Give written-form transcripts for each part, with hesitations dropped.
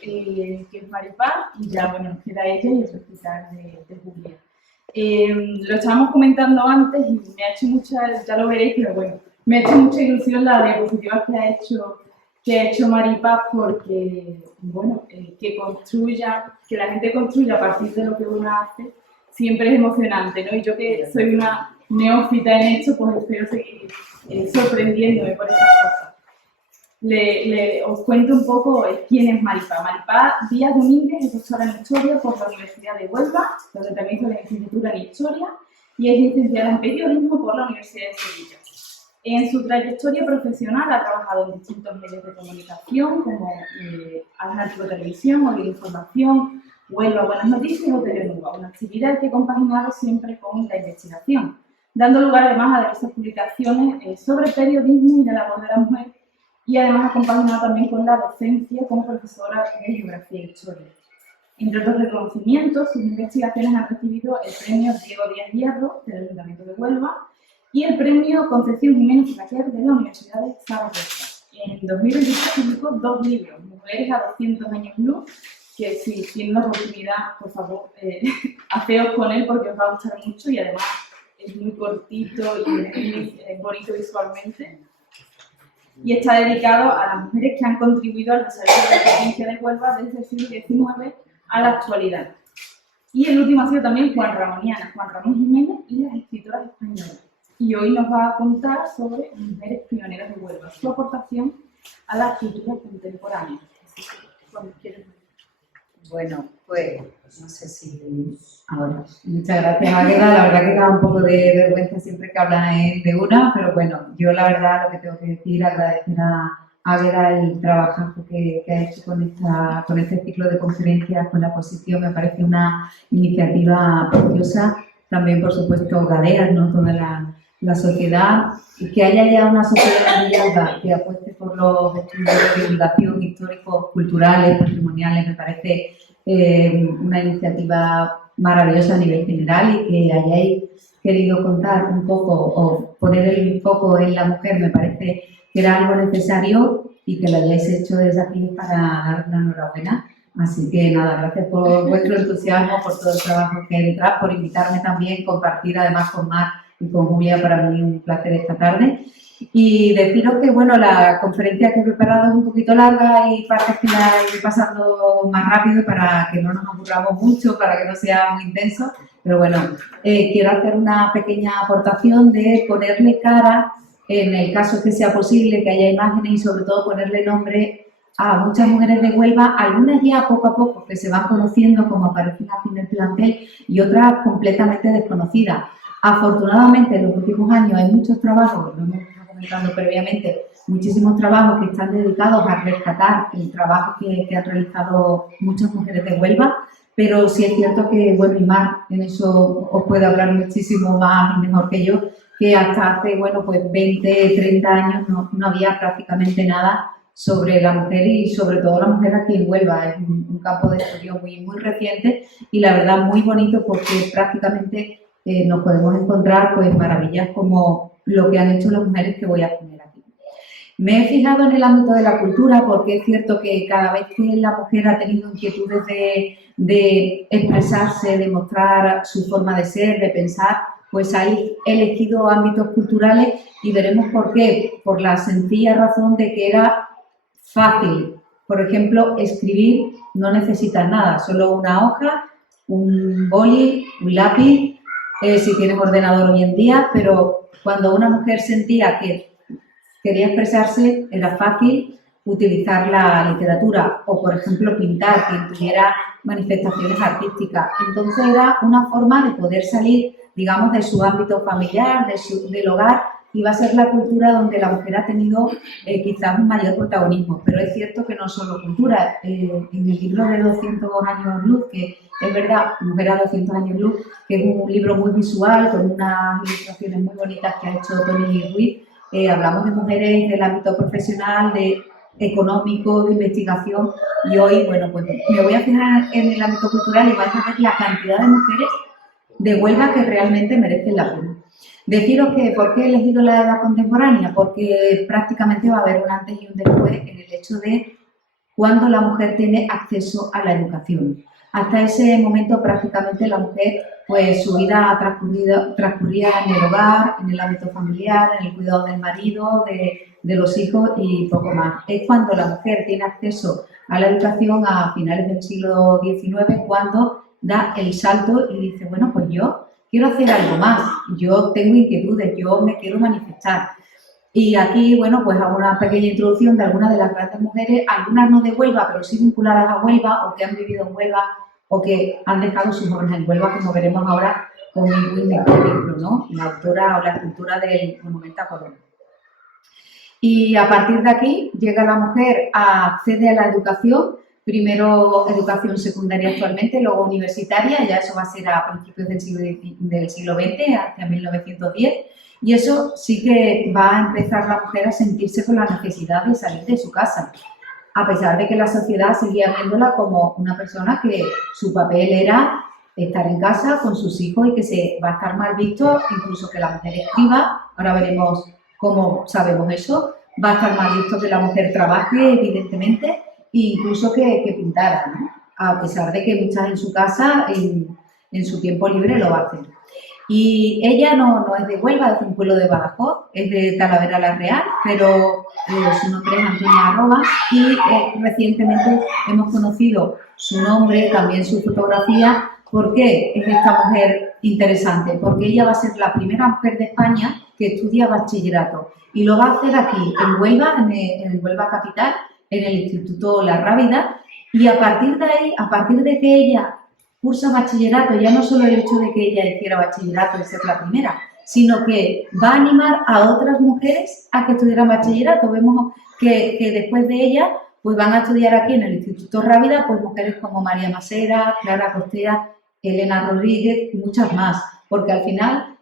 que es Maripaz, y ya, bueno, nos queda ella y el hospital de Julia. Lo estábamos comentando antes y me ha hecho mucha, ya lo veréis, pero bueno, me ha hecho mucha ilusión la diapositiva que ha hecho Maripaz porque, bueno, que la gente construya a partir de lo que uno hace, siempre es emocionante, ¿no? Y yo que soy una neófita en esto, pues espero seguir sorprendiéndome por estas cosas. Os cuento un poco quién es Maripaz. Maripaz Díaz Domínguez es doctora en Historia por la Universidad de Huelva, donde también hizo la licenciatura en Historia, y es licenciada en Periodismo por la Universidad de Sevilla. En su trayectoria profesional ha trabajado en distintos medios de comunicación, como Atlántico Televisión, Oír Información, Huelva Buenas Noticias o Telenuba, una actividad que ha compaginado siempre con la investigación, dando lugar además a diversas publicaciones sobre periodismo y la labor de la mujer, y además ha compaginado también con la docencia como profesora de Geografía y Historia. Entre otros reconocimientos, sus investigaciones han recibido el premio Diego Díaz Hierro del Ayuntamiento de Huelva y el premio Concepción Jiménez Flaquer de la Universidad de Zaragoza. En 2023 publicó 2 libros, Mujeres a 200 años luz, que si tienen la oportunidad, por favor, haceos con él porque os va a gustar mucho y además es muy cortito y muy bonito visualmente. Y está dedicado a las mujeres que han contribuido al desarrollo de la provincia de Huelva desde el siglo XIX a la actualidad. Y el último ha sido también Juan Ramón Jiménez y las escritoras españolas. Y hoy nos va a contar sobre mujeres pioneras de Huelva, su aportación a la cultura contemporánea. Cuando quieres. Bueno, pues no sé si ahora. Muchas gracias, Águeda. La verdad que da un poco de vergüenza siempre que hablan de una, pero bueno, yo la verdad lo que tengo que decir, agradecer a Águeda el trabajo que ha hecho con este ciclo de conferencias, con la exposición, me parece una iniciativa preciosa. También, por supuesto, Gadea, ¿no? Toda la sociedad, y que haya ya una sociedad de Villalba que apueste por los estudios de divulgación históricos, culturales, patrimoniales, me parece una iniciativa maravillosa a nivel general, y que hayáis querido contar un poco o poner el foco en la mujer me parece que era algo necesario, y que lo hayáis hecho desde aquí para dar la enhorabuena. Así que nada, gracias por vuestro entusiasmo, por todo el trabajo que hay detrás, por invitarme también, compartir además con Mar y con Julia, para mí un placer esta tarde. Y deciros que, bueno, la conferencia que he preparado es un poquito larga y partes que la iré pasando más rápido para que no nos aburramos mucho, para que no sea muy intenso. Pero bueno, quiero hacer una pequeña aportación de ponerle cara, en el caso que sea posible, que haya imágenes, y sobre todo ponerle nombre a muchas mujeres de Huelva, algunas ya poco a poco que se van conociendo, como aparecen aquí en el plantel, y otras completamente desconocidas. Afortunadamente, en los últimos años hay muchos trabajos, lo hemos estado comentando previamente, muchísimos trabajos que están dedicados a rescatar el trabajo que han realizado muchas mujeres de Huelva, pero sí es cierto que, bueno, y Mar, en eso os puede hablar muchísimo más y mejor que yo, que hasta hace, bueno, pues 20, 30 años no había prácticamente nada sobre la mujer, y sobre todo la mujer aquí en Huelva. Es un campo de estudio muy, muy reciente y la verdad muy bonito, porque prácticamente nos podemos encontrar pues maravillas como lo que han hecho las mujeres que voy a poner aquí. Me he fijado en el ámbito de la cultura porque es cierto que cada vez que la mujer ha tenido inquietudes de expresarse, de mostrar su forma de ser, de pensar, pues ha elegido ámbitos culturales, y veremos por qué. Por la sencilla razón de que era fácil. Por ejemplo, escribir no necesita nada, solo una hoja, un boli, un lápiz, si tienes ordenador hoy en día, pero cuando una mujer sentía que quería expresarse, era fácil utilizar la literatura, o por ejemplo pintar, que tuviera manifestaciones artísticas. Entonces era una forma de poder salir, digamos, de su ámbito familiar, del hogar, y va a ser la cultura donde la mujer ha tenido quizás un mayor protagonismo. Pero es cierto que no solo cultura. En el libro de 200 años luz, que es verdad, Mujer a 200 años luz, que es un libro muy visual, con unas ilustraciones muy bonitas que ha hecho Tony Ruiz, hablamos de mujeres del ámbito profesional, de económico, de investigación, y hoy, bueno, pues me voy a fijar en el ámbito cultural y vais a ver la cantidad de mujeres de Huelva que realmente merecen la pena. Deciros que ¿por qué he elegido la edad contemporánea? Porque prácticamente va a haber un antes y un después en el hecho de cuando la mujer tiene acceso a la educación. Hasta ese momento prácticamente la mujer, pues su vida transcurría en el hogar, en el ámbito familiar, en el cuidado del marido, de los hijos y poco más. Es cuando la mujer tiene acceso a la educación a finales del siglo XIX cuando da el salto y dice, bueno, pues yo quiero hacer algo más, yo tengo inquietudes, yo me quiero manifestar. Y aquí, bueno, pues hago una pequeña introducción de algunas de las grandes mujeres, algunas no de Huelva, pero sí vinculadas a Huelva o que han vivido en Huelva o que han dejado sus obras en Huelva, como veremos ahora con Winnie, por ejemplo, ¿no? La autora o la escultora del Monumento a Colón. Y a partir de aquí llega la mujer a acceder a la educación, primero educación secundaria actualmente, luego universitaria, ya eso va a ser a principios del siglo XX, hacia 1910, y eso sí que va a empezar la mujer a sentirse con la necesidad de salir de su casa, a pesar de que la sociedad seguía viéndola como una persona que su papel era estar en casa con sus hijos y que se va a estar mal visto, incluso que la mujer escriba, ahora veremos cómo sabemos eso, va a estar mal visto que la mujer trabaje, evidentemente, e incluso que pintara, ¿no? A pesar de que muchas en su casa, en su tiempo libre, lo hacen. Y ella no es de Huelva, es de un pueblo de Badajoz, es de Talavera la Real, pero su nombre es Antonia Arroba y recientemente hemos conocido su nombre, también su fotografía. ¿Por qué es esta mujer interesante? Porque ella va a ser la primera mujer de España que estudia bachillerato y lo va a hacer aquí, en Huelva, en Huelva capital, en el Instituto La Rábida, y a partir de ahí, a partir de que ella cursa bachillerato, ya no solo el hecho de que ella hiciera bachillerato y ser la primera, sino que va a animar a otras mujeres a que estudiaran bachillerato. Vemos que después de ella pues van a estudiar aquí en el Instituto Rábida pues mujeres como María Masera, Clara Costea, Elena Rodríguez y muchas más, porque al final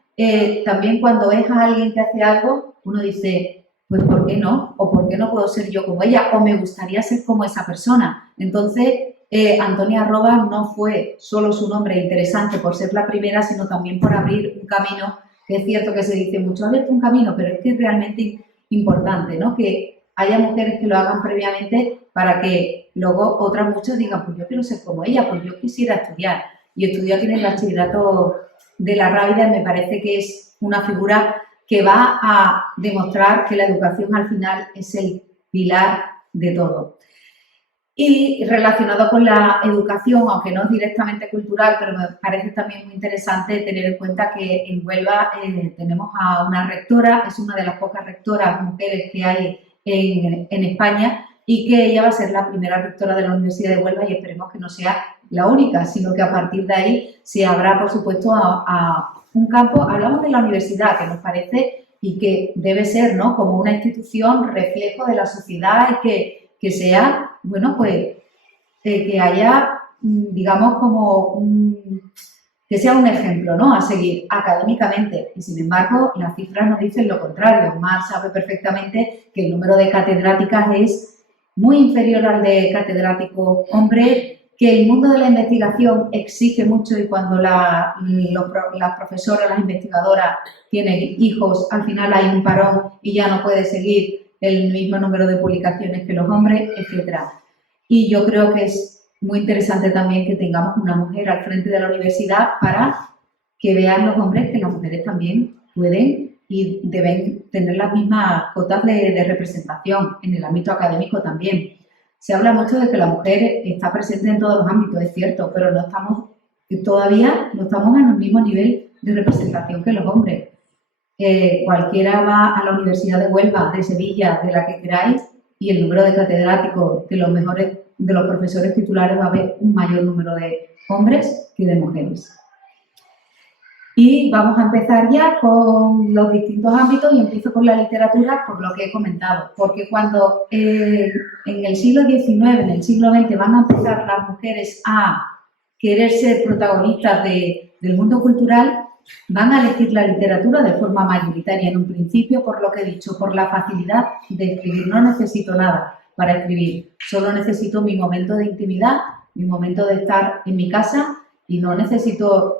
también cuando ves a alguien que hace algo, uno dice, pues ¿por qué no? O ¿por qué no puedo ser yo como ella? O me gustaría ser como esa persona. Entonces, Antonia Arroba no fue solo su nombre interesante por ser la primera, sino también por abrir un camino, que es cierto que se dice mucho, ha abierto un camino, pero es que es realmente importante, ¿no? Que haya mujeres que lo hagan previamente para que luego otras muchas digan, pues yo quiero ser como ella, pues yo quisiera estudiar. Y estudió aquí en el bachillerato de La Rábida y me parece que es una figura que va a demostrar que la educación al final es el pilar de todo. Y relacionado con la educación, aunque no es directamente cultural, pero me parece también muy interesante tener en cuenta que en Huelva tenemos a una rectora, es una de las pocas rectoras mujeres que hay en España y que ella va a ser la primera rectora de la Universidad de Huelva y esperemos que no sea la única, sino que a partir de ahí se abra, por supuesto, a un campo. Hablamos de la universidad, que nos parece y que debe ser, ¿no?, como una institución reflejo de la sociedad y que sea, bueno, pues que haya, digamos, como que sea un ejemplo, ¿no?, a seguir académicamente. Y sin embargo, las cifras nos dicen lo contrario. Mar sabe perfectamente que el número de catedráticas es muy inferior al de catedrático hombre, que el mundo de la investigación exige mucho y cuando las profesoras, las investigadoras tienen hijos, al final hay un parón y ya no puede seguir el mismo número de publicaciones que los hombres, etcétera. Y yo creo que es muy interesante también que tengamos una mujer al frente de la universidad para que vean los hombres que las mujeres también pueden y deben tener las mismas cotas de representación en el ámbito académico también. Se habla mucho de que la mujer está presente en todos los ámbitos, es cierto, pero todavía no estamos en el mismo nivel de representación que los hombres. Cualquiera va a la Universidad de Huelva, de Sevilla, de la que queráis, y el número de catedráticos de los mejores, de los profesores titulares, va a haber un mayor número de hombres que de mujeres. Y vamos a empezar ya con los distintos ámbitos y empiezo con la literatura por lo que he comentado, porque cuando en el siglo XIX, en el siglo XX van a empezar las mujeres a querer ser protagonistas del mundo cultural, van a elegir la literatura de forma mayoritaria en un principio, por lo que he dicho, por la facilidad de escribir. No necesito nada para escribir, solo necesito mi momento de intimidad, mi momento de estar en mi casa y no necesito...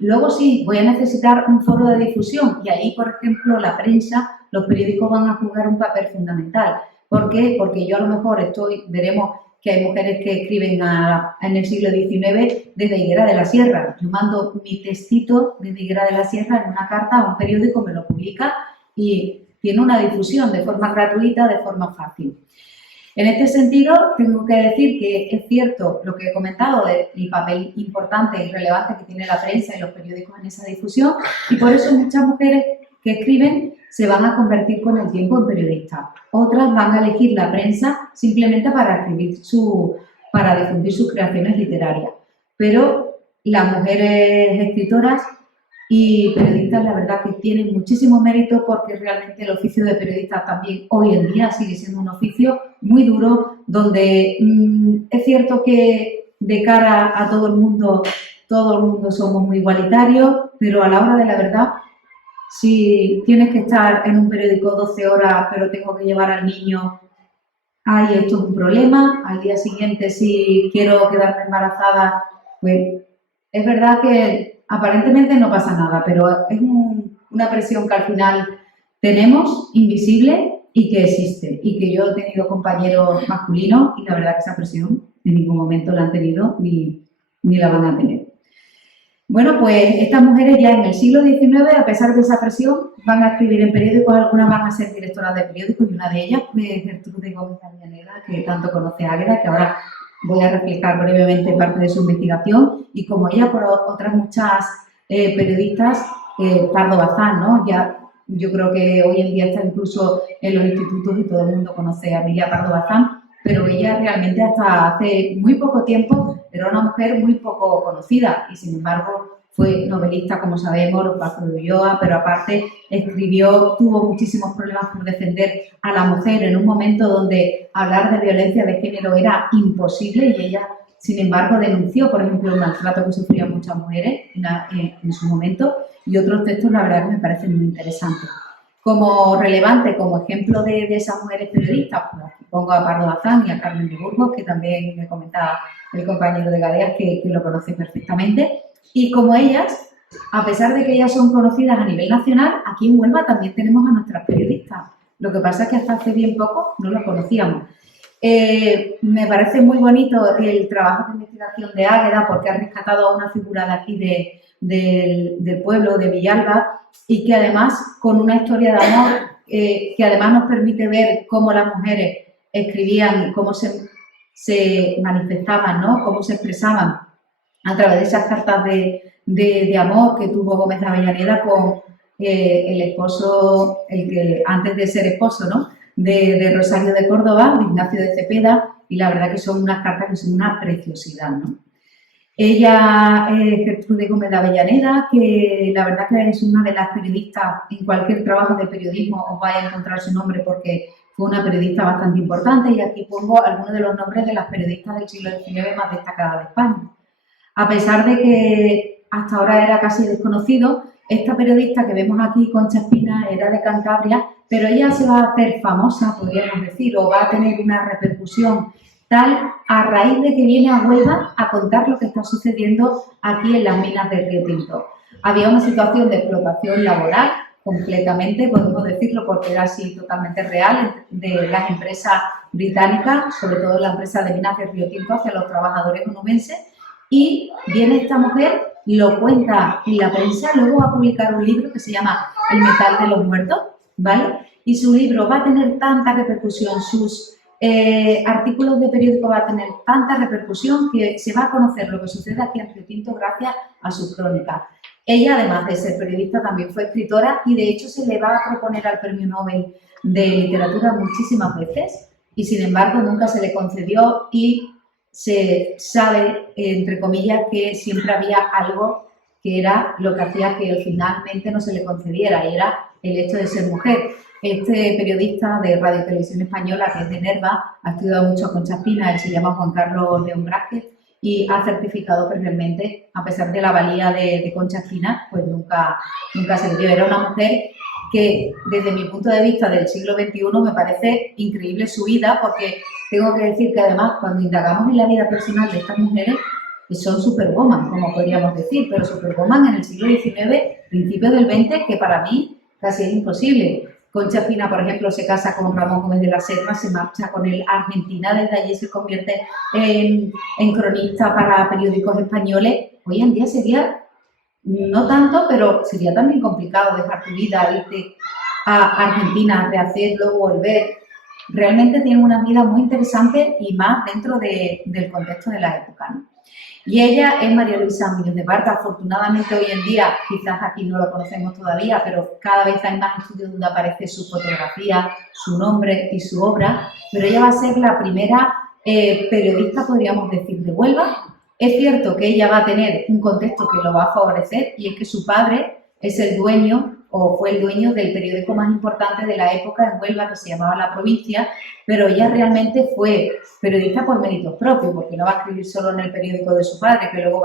Luego sí, voy a necesitar un foro de difusión y ahí, por ejemplo, la prensa, los periódicos van a jugar un papel fundamental. ¿Por qué? Porque yo a lo mejor veremos que hay mujeres que escriben en el siglo XIX desde Higuera de la Sierra. Yo mando mi textito desde Higuera de la Sierra en una carta a un periódico, me lo publica y tiene una difusión de forma gratuita, de forma fácil. En este sentido, tengo que decir que es cierto lo que he comentado del papel importante y relevante que tiene la prensa y los periódicos en esa difusión, y por eso muchas mujeres que escriben se van a convertir con el tiempo en periodistas. Otras van a elegir la prensa simplemente para difundir sus creaciones literarias. Pero las mujeres escritoras y periodistas, la verdad que tienen muchísimo mérito, porque realmente el oficio de periodista también hoy en día sigue siendo un oficio muy duro, donde es cierto que de cara a todo el mundo somos muy igualitarios, pero a la hora de la verdad, si tienes que estar en un periódico 12 horas, pero tengo que llevar al niño, ay, esto es un problema. Al día siguiente, si quiero quedarme embarazada, pues es verdad que aparentemente no pasa nada, pero es una presión que al final tenemos, invisible, y que existe. Y que yo he tenido compañeros masculinos y la verdad que esa presión en ningún momento la han tenido ni la van a tener. Bueno, pues estas mujeres ya en el siglo XIX, a pesar de esa presión, van a escribir en periódicos, algunas van a ser directoras de periódicos, y una de ellas fue Gertrude Gómez de Avellaneda, que tanto conoce a Águeda, que ahora voy a reflejar brevemente parte de su investigación, y como ella, por otras muchas periodistas, Pardo Bazán, ¿no? Ya, yo creo que hoy en día está incluso en los institutos y todo el mundo conoce a Emilia Pardo Bazán, pero ella realmente hasta hace muy poco tiempo era una mujer muy poco conocida y sin embargo fue novelista, como sabemos, Los Pasos de Ulloa, pero aparte tuvo muchísimos problemas por defender a la mujer en un momento donde hablar de violencia de género era imposible, y ella, sin embargo, denunció, por ejemplo, el maltrato que sufrían muchas mujeres en su momento, y otros textos, la verdad, que me parecen muy interesantes. Como relevante, como ejemplo de esas mujeres periodistas, pues aquí pongo a Pardo Bazán y a Carmen de Burgos, que también me comentaba el compañero de Gadeas, que lo conoce perfectamente. Y como ellas, a pesar de que ellas son conocidas a nivel nacional, aquí en Huelva también tenemos a nuestras periodistas. Lo que pasa es que hasta hace bien poco no las conocíamos. Me parece muy bonito el trabajo de investigación de Águeda, porque ha rescatado a una figura de aquí del pueblo de Villalba, y que además con una historia de amor que además nos permite ver cómo las mujeres escribían y cómo se manifestaban, ¿no? Cómo se expresaban a través de esas cartas de amor que tuvo Gómez de Avellaneda con el esposo, el que antes de ser esposo, ¿no? de Rosario de Córdoba, de Ignacio de Cepeda, y la verdad que son unas cartas que son una preciosidad, ¿no? Ella es Gertrude Gómez de Avellaneda, que la verdad que es una de las periodistas, en cualquier trabajo de periodismo os vais a encontrar su nombre, porque fue una periodista bastante importante, y aquí pongo algunos de los nombres de las periodistas del siglo XIX más destacadas de España. A pesar de que hasta ahora era casi desconocido, esta periodista que vemos aquí, Concha Espina, era de Cantabria, pero ella se va a hacer famosa, podríamos decir, o va a tener una repercusión tal a raíz de que viene a Huelva a contar lo que está sucediendo aquí en las minas de Río Tinto. Había una situación de explotación laboral completamente, podemos decirlo, porque era así totalmente real, de las empresas británicas, sobre todo la empresa de minas de Río Tinto, hacia los trabajadores onubenses, y viene esta mujer, lo cuenta en la prensa, luego va a publicar un libro que se llama El metal de los muertos, ¿vale? Y su libro va a tener tanta repercusión, sus artículos de periódico va a tener tanta repercusión, que se va a conocer lo que sucede aquí en Río Tinto gracias a sus crónicas. Ella, además de ser periodista, también fue escritora, y de hecho se le va a proponer al Premio Nobel de Literatura muchísimas veces, y sin embargo nunca se le concedió, y se sabe, entre comillas, que siempre había algo que era lo que hacía que finalmente no se le concediera, y era el hecho de ser mujer. Este periodista de Radio y Televisión Española, que es de Nerva, ha estudiado mucho con Concha Espina, él se llama Juan Carlos León Brásquez, y ha certificado que realmente, a pesar de la valía de Concha Espina, pues nunca se le dio. Era una mujer que, desde mi punto de vista del siglo XXI, me parece increíble su vida, porque tengo que decir que además, cuando indagamos en la vida personal de estas mujeres, son superwoman, como podríamos decir, pero superwoman en el siglo XIX, principios del XX, que para mí casi es imposible. Concha Espina, por ejemplo, se casa con Ramón Gómez de la Serna, se marcha con él a Argentina, desde allí se convierte en cronista para periódicos españoles. Hoy en día sería, no tanto, pero sería también complicado dejar tu vida, irte a Argentina, rehacerlo, volver. Realmente tiene una vida muy interesante y más dentro del contexto de la época, ¿no? Y ella es María Luisa Muñoz de Vargas. Afortunadamente hoy en día, quizás aquí no lo conocemos todavía, pero cada vez hay más estudios donde aparece su fotografía, su nombre y su obra, pero ella va a ser la primera periodista, podríamos decir, de Huelva. Es cierto que ella va a tener un contexto que lo va a favorecer y es que su padre es el dueño o fue el dueño del periódico más importante de la época en Huelva, que se llamaba La Provincia, pero ella realmente fue periodista por méritos propios, porque no va a escribir solo en el periódico de su padre, que luego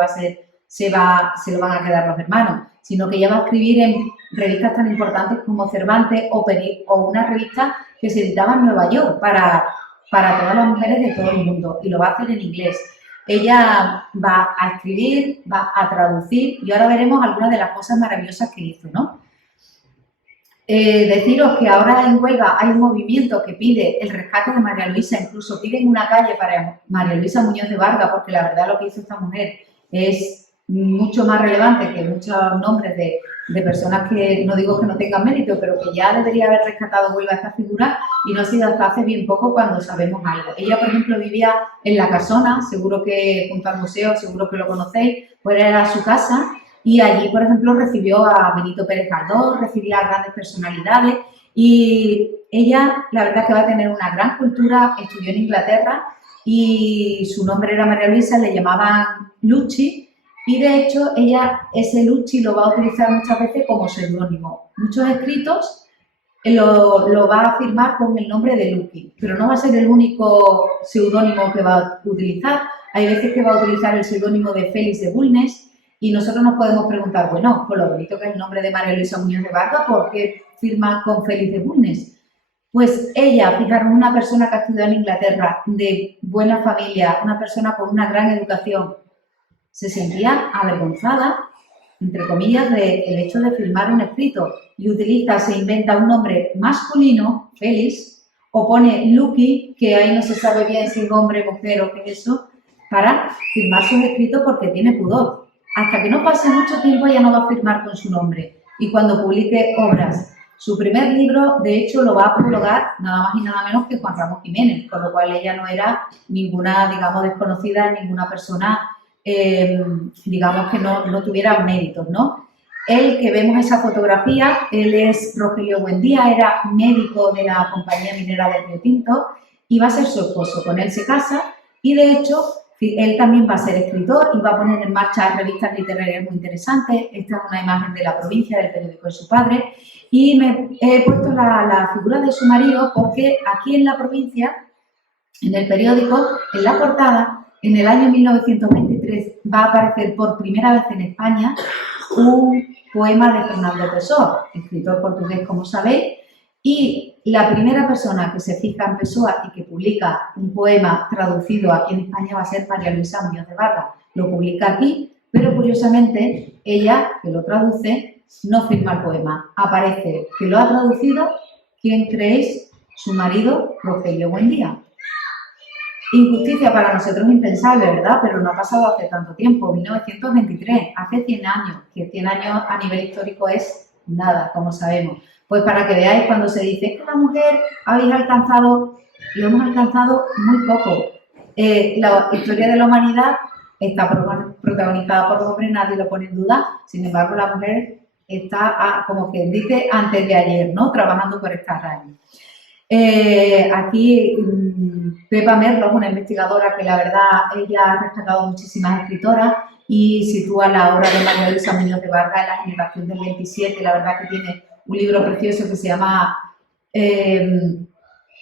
se lo van a quedar los hermanos, sino que ella va a escribir en revistas tan importantes como Cervantes o una revista que se editaba en Nueva York para todas las mujeres de todo el mundo, y lo va a hacer en inglés. Ella va a escribir, va a traducir, y ahora veremos algunas de las cosas maravillosas que hizo, ¿no? Deciros que ahora en Huelva hay un movimiento que pide el rescate de María Luisa, incluso piden una calle para María Luisa Muñoz de Vargas, porque la verdad lo que hizo esta mujer es mucho más relevante que muchos nombres de personas que, no digo que no tengan mérito, pero que ya debería haber rescatado Huelva esta figura, y no ha sido hasta hace bien poco cuando sabemos algo. Ella, por ejemplo, vivía en La Casona, seguro que junto al museo, seguro que lo conocéis, pues era su casa. Y allí, por ejemplo, recibió a Benito Pérez Galdós, recibía a grandes personalidades, y ella, la verdad, que va a tener una gran cultura. Estudió en Inglaterra y su nombre era María Luisa, le llamaban Luchi, y de hecho ella ese Luchi lo va a utilizar muchas veces como seudónimo. Muchos escritos lo va a firmar con el nombre de Luqui, pero no va a ser el único seudónimo que va a utilizar. Hay veces que va a utilizar el seudónimo de Félix de Bulnes. Y nosotros nos podemos preguntar, bueno, por lo bonito que es el nombre de María Luisa Muñoz de Vargas, ¿por qué firma con Félix de Bulnes? Pues ella, fijaros, una persona que ha estudiado en Inglaterra, de buena familia, una persona con una gran educación, se sentía avergonzada, entre comillas, del hecho de firmar un escrito, y se inventa un nombre masculino, Félix, o pone Luqui, que ahí no se sabe bien si es hombre, mujer o qué es eso, para firmar sus escritos porque tiene pudor. Hasta que no pase mucho tiempo ella no va a firmar con su nombre, y cuando publique obras. Su primer libro, de hecho, lo va a prologar nada más y nada menos que Juan Ramón Jiménez, con lo cual ella no era ninguna, digamos, desconocida, ninguna persona, digamos, que no tuviera méritos, ¿no? Él, que vemos esa fotografía, él es Rogelio Buendía, era médico de la compañía minera de Río Tinto y va a ser su esposo. Con él se casa y, de hecho, él también va a ser escritor y va a poner en marcha revistas literarias muy interesantes. Esta es una imagen de La Provincia, del periódico de su padre. Y me he puesto la figura de su marido porque aquí en La Provincia, en el periódico, en la portada, en el año 1923 va a aparecer por primera vez en España un poema de Fernando Pessoa, escritor portugués, como sabéis, y la primera persona que se fija en Pessoa y que publica un poema traducido aquí en España va a ser María Luisa Muñoz de Vargas. Lo publica aquí, pero curiosamente ella, que lo traduce, no firma el poema. Aparece que lo ha traducido, ¿quién creéis? Su marido, Rogelio Buendía. Injusticia para nosotros impensable, ¿verdad? Pero no ha pasado hace tanto tiempo, 1923, hace 100 años, que 100 años a nivel histórico es nada, como sabemos. Pues para que veáis, cuando se dice que la mujer habéis alcanzado, lo hemos alcanzado muy poco. La historia de la humanidad está protagonizada por los hombres, nadie lo pone en duda, sin embargo la mujer está, como que dice, antes de ayer, ¿no? Trabajando por esta radio. Aquí Pepa Merlo es una investigadora que la verdad ella ha rescatado muchísimas escritoras y sitúa la obra de María Luisa Muñoz de Vargas en la generación del 27. La verdad que tiene un libro precioso que se llama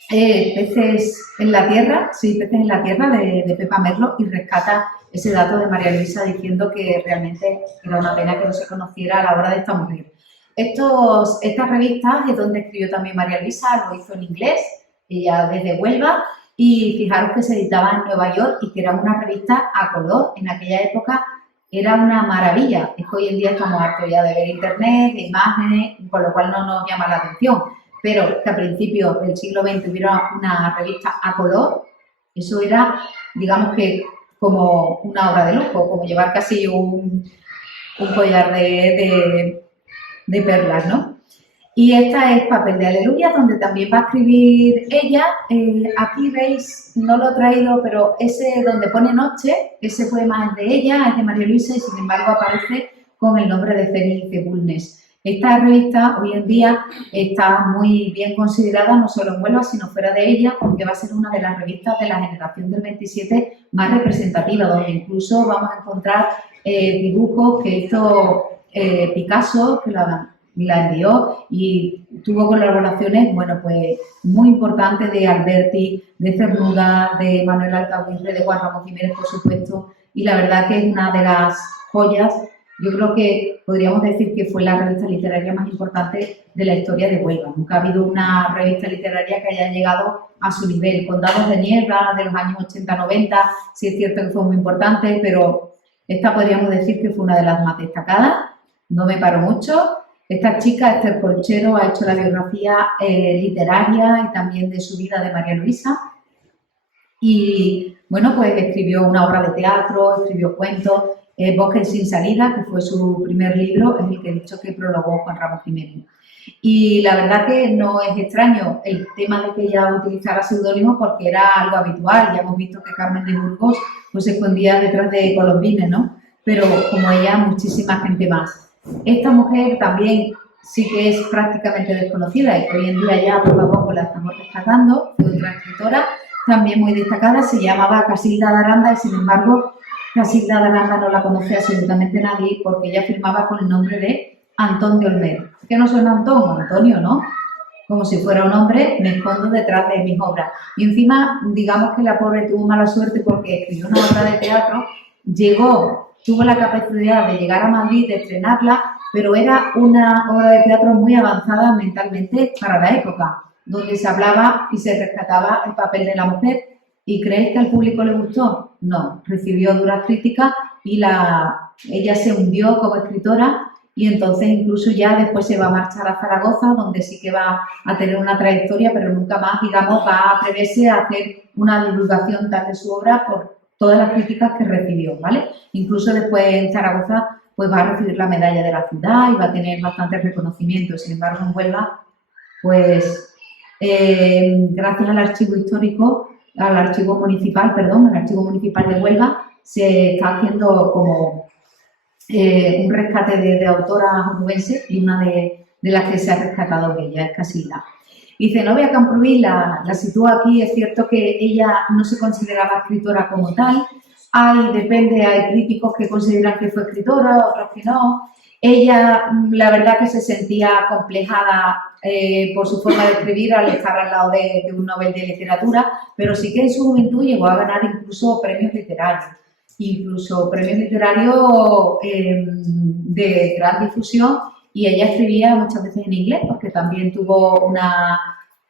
Peces en la Tierra, sí, Peces en la Tierra, de Pepa Merlo, y rescata ese dato de María Luisa diciendo que realmente era una pena que no se conociera la obra de esta mujer. Estas revistas es donde escribió también María Luisa, lo hizo en inglés, ella desde Huelva, y fijaros que se editaba en Nueva York y que era una revista a color. En aquella época era una maravilla. Es que hoy en día estamos hartos ya de ver internet, de imágenes, con lo cual no nos llama la atención. pero que a principios del siglo XX hubiera una revista a color, eso era, digamos que, como una obra de lujo, como llevar casi un collar de perlas, ¿no? Y esta es Papel de Aleluya, donde también va a escribir ella. Aquí veis, no lo he traído, pero ese donde pone noche, ese poema es de ella, es de María Luisa y sin embargo aparece con el nombre de Félix de Bulnes. Esta revista hoy en día está muy bien considerada, no solo en Huelva, sino fuera de ella, porque va a ser una de las revistas de la generación del 27 más representativa, donde incluso vamos a encontrar dibujos que hizo Picasso, que la envió y tuvo colaboraciones, bueno, pues muy importantes de Alberti, de Cernuda, de Manuel Alcahuirre, de Juan Ramón Jiménez, por supuesto, y la verdad que es una de las joyas. Yo creo que podríamos decir que fue la revista literaria más importante de la historia de Huelva. Nunca ha habido una revista literaria que haya llegado a su nivel. Condados de Niebla, de los años 80-90, sí es cierto que fue muy importante, pero esta podríamos decir que fue una de las más destacadas. No me paro mucho. Esta chica, Esther Colchero, ha hecho la biografía literaria y también de su vida de María Luisa. Y, bueno, pues escribió una obra de teatro, escribió cuentos. Bosques sin salida, que fue su primer libro, es el que he dicho que prologó Juan Ramón Jiménez. Y la verdad que no es extraño el tema de que ella utilizara seudónimos porque era algo habitual. Ya hemos visto que Carmen de Burgos pues, se escondía detrás de Colombines, ¿no? Pero como ella, muchísima gente más. Esta mujer también sí que es prácticamente desconocida y que hoy en día ya poco a poco la estamos rescatando. Fue otra escritora también muy destacada, se llamaba Casilda de Aranda y sin embargo Casilda de Aranda no la conoce absolutamente nadie porque ella firmaba con el nombre de Antón de Olmedo. ¿Qué no suena Antón? Antonio, ¿no? Como si fuera un hombre, me escondo detrás de mis obras. Y encima, digamos que la pobre tuvo mala suerte porque escribió una obra de teatro, tuvo la capacidad de llegar a Madrid, de estrenarla, pero era una obra de teatro muy avanzada mentalmente para la época, donde se hablaba y se rescataba el papel de la mujer. ¿Y creéis que al público le gustó? No, recibió duras críticas y ella se hundió como escritora y entonces incluso ya después se va a marchar a Zaragoza, donde sí que va a tener una trayectoria, pero nunca más, digamos, va a atreverse a hacer una divulgación tal de su obra por todas las críticas que recibió, ¿vale? Incluso después en Zaragoza pues va a recibir la medalla de la ciudad y va a tener bastantes reconocimientos. Sin embargo, en Huelva, pues gracias al archivo municipal de Huelva, se está haciendo como un rescate de autoras onubenses y una de las que se ha rescatado ella es Casilda. Y Zenobia Camprubí la sitúa aquí. Es cierto que ella no se consideraba escritora como tal. Hay críticos que consideran que fue escritora, otros que no. Ella, la verdad que se sentía complejada por su forma de escribir al estar al lado de un Nobel de Literatura, pero sí que en su juventud llegó a ganar incluso premios literarios de gran difusión, y ella escribía muchas veces en inglés porque también tuvo una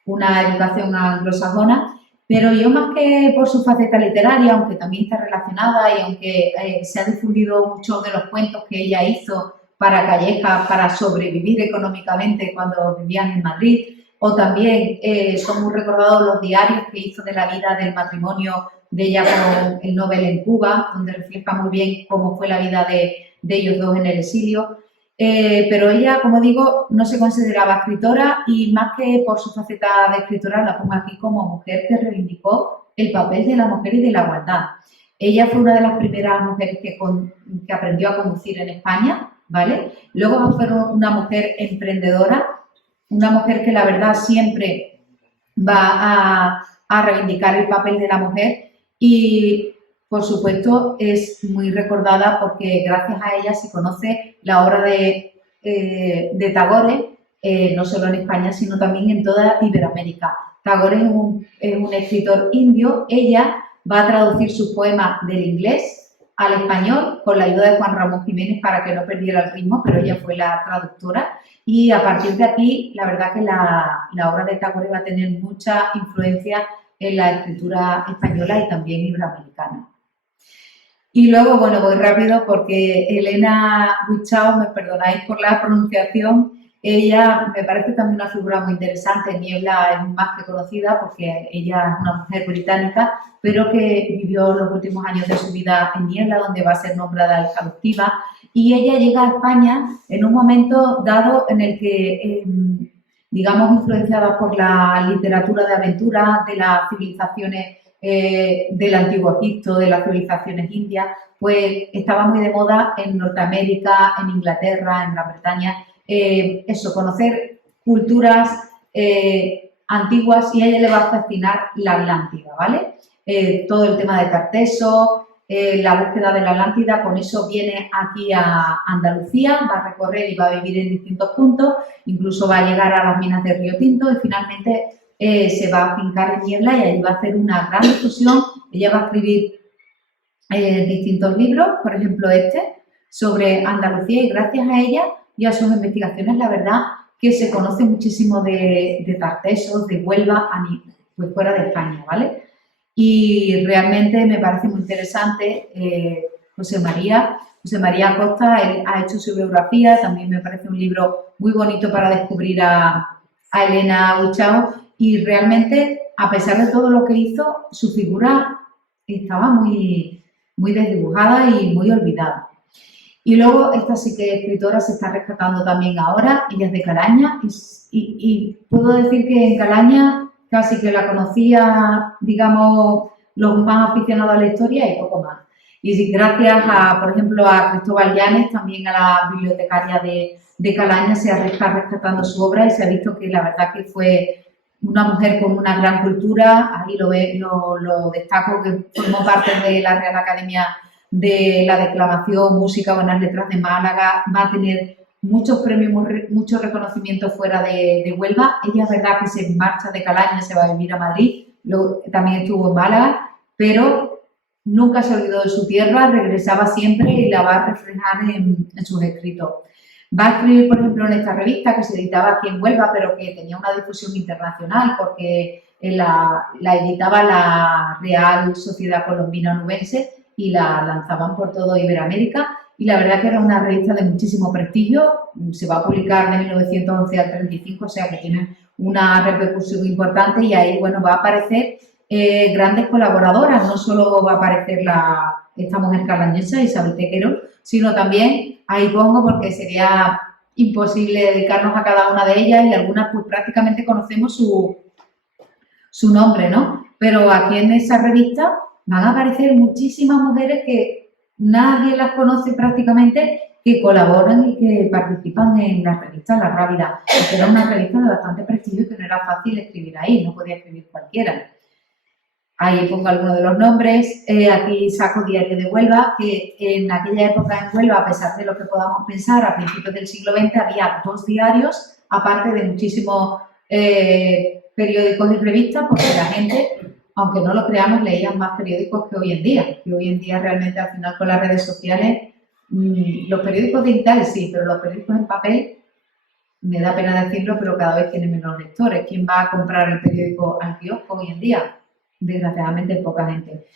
educación anglosajona. Pero yo, más que por su faceta literaria, aunque también está relacionada y aunque se ha difundido muchos de los cuentos que ella hizo para Calleja para sobrevivir económicamente cuando vivían en Madrid, o también son muy recordados los diarios que hizo de la vida del matrimonio de ella con el Nobel en Cuba, donde refleja muy bien cómo fue la vida de ellos dos en el exilio. Pero ella, como digo, no se consideraba escritora y más que por su faceta de escritora la pongo aquí como mujer que reivindicó el papel de la mujer y de la igualdad. Ella fue una de las primeras mujeres que aprendió a conducir en España, ¿vale? Luego fue una mujer emprendedora, una mujer que la verdad siempre va a reivindicar el papel de la mujer y, por supuesto, es muy recordada porque gracias a ella se conoce la obra de Tagore, no solo en España, sino también en toda Iberoamérica. Tagore es un escritor indio. Ella va a traducir sus poemas del inglés al español con la ayuda de Juan Ramón Jiménez para que no perdiera el ritmo, pero ella fue la traductora. Y a partir de aquí, la verdad que la obra de Tagore va a tener mucha influencia en la escritura española y también iberoamericana. Y luego, bueno, voy rápido porque Elena Huichao, me perdonáis por la pronunciación, Ella me parece también una figura muy interesante. Niebla es más que conocida porque ella es una mujer británica, pero que vivió los últimos años de su vida en Niebla, donde va a ser nombrada hija adoptiva. Y ella llega a España en un momento dado en el que, digamos, influenciada por la literatura de aventura de las civilizaciones del Antiguo Egipto, de las civilizaciones indias, pues estaba muy de moda en Norteamérica, en Inglaterra, en Gran Bretaña, conocer culturas antiguas, y a ella le va a fascinar la Atlántida, ¿vale? Todo el tema de Tarteso, la búsqueda de la Atlántida, con eso viene aquí a Andalucía, va a recorrer y va a vivir en distintos puntos, incluso va a llegar a las minas de Río Tinto y finalmente se va a fincar en Niebla y allí va a hacer una gran difusión. Ella va a escribir distintos libros, por ejemplo sobre Andalucía, y gracias a ella y a sus investigaciones, la verdad que se conoce muchísimo de Tartesos, de Huelva, pues fuera de España, ¿vale? Y realmente me parece muy interesante José María Acosta. Él ha hecho su biografía, también me parece un libro muy bonito para descubrir a Elena Uchao, y realmente, a pesar de todo lo que hizo, su figura estaba muy, muy desdibujada y muy olvidada. Y luego esta sí que escritora se está rescatando también ahora, ella es de Calaña, y puedo decir que en Calaña casi que la conocía, digamos, los más aficionados a la historia y poco más. Y gracias a, por ejemplo, a Cristóbal Llanes, también a la bibliotecaria de Calaña, se está rescatando su obra y se ha visto que la verdad que fue una mujer con una gran cultura. Ahí lo destaco, que formó parte de la Real Academia de la Declamación, Música, Buenas Letras de Málaga, va a tener muchos premios, muchos reconocimientos fuera de Huelva. Ella es verdad que se marcha de Calaña, se va a vivir a Madrid, también estuvo en Málaga, pero nunca se olvidó de su tierra, regresaba siempre y la va a reflejar en sus escritos. Va a escribir, por ejemplo, en esta revista que se editaba aquí en Huelva, pero que tenía una difusión internacional porque la editaba la Real Sociedad Colombina Onubense y la lanzaban por toda Iberoamérica, y la verdad que era una revista de muchísimo prestigio. Se va a publicar de 1911 al 35, o sea que tiene una repercusión importante, y ahí, bueno, va a aparecer grandes colaboradoras. No solo va a aparecer esta mujer calañesa, Isabel Tequero, sino también, ahí pongo porque sería imposible dedicarnos a cada una de ellas, y algunas pues prácticamente conocemos su nombre, ¿no? Pero aquí en esa revista van a aparecer muchísimas mujeres que nadie las conoce prácticamente, que colaboran y que participan en la revista La Rábida, porque era una revista de bastante prestigio y que no era fácil escribir ahí, no podía escribir cualquiera. Ahí pongo algunos de los nombres. Aquí saco Diario de Huelva, que en aquella época en Huelva, a pesar de lo que podamos pensar, a principios del siglo XX había 2 diarios, aparte de muchísimos periódicos y revistas, porque la gente, aunque no lo creamos, leían más periódicos que hoy en día. Que hoy en día realmente, al final, con las redes sociales, los periódicos digitales sí, pero los periódicos en papel, me da pena decirlo, pero cada vez tienen menos lectores. ¿Quién va a comprar el periódico al kiosco hoy en día? Desgraciadamente, poca gente.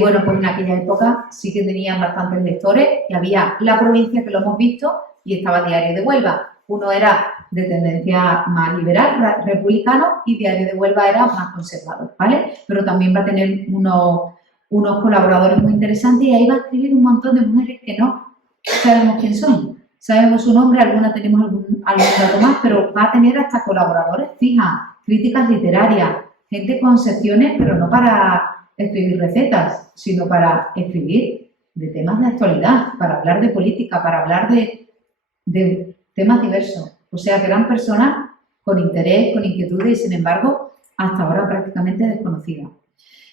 Bueno, pues en aquella época sí que tenían bastantes lectores, y había La Provincia, que lo hemos visto, y estaba Diario de Huelva. Uno era de tendencia más liberal, republicano, y Diario de Huelva era más conservador, ¿vale? Pero también va a tener unos colaboradores muy interesantes, y ahí va a escribir un montón de mujeres que no sabemos quién son. Sabemos su nombre, algunas tenemos algún dato más, pero va a tener hasta colaboradores fijas, críticas literarias, gente con secciones, pero no para escribir recetas, sino para escribir de temas de actualidad, para hablar de política, para hablar de temas diversos. O sea, que eran personas con interés, con inquietudes, y sin embargo, hasta ahora prácticamente desconocidas.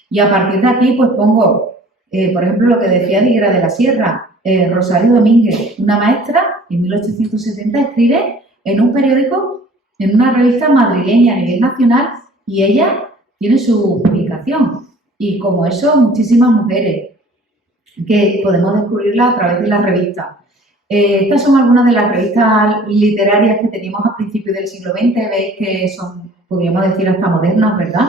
Y a partir de aquí, pues pongo, por ejemplo, lo que decía Diguera de la Sierra, Rosario Domínguez, una maestra, en 1870 escribe en un periódico, en una revista madrileña a nivel nacional, y ella tiene su publicación. Y como eso, muchísimas mujeres que podemos descubrirlas a través de las revistas. Estas son algunas de las revistas literarias que teníamos a principios del siglo XX. Veis que son, podríamos decir, hasta modernas, ¿verdad?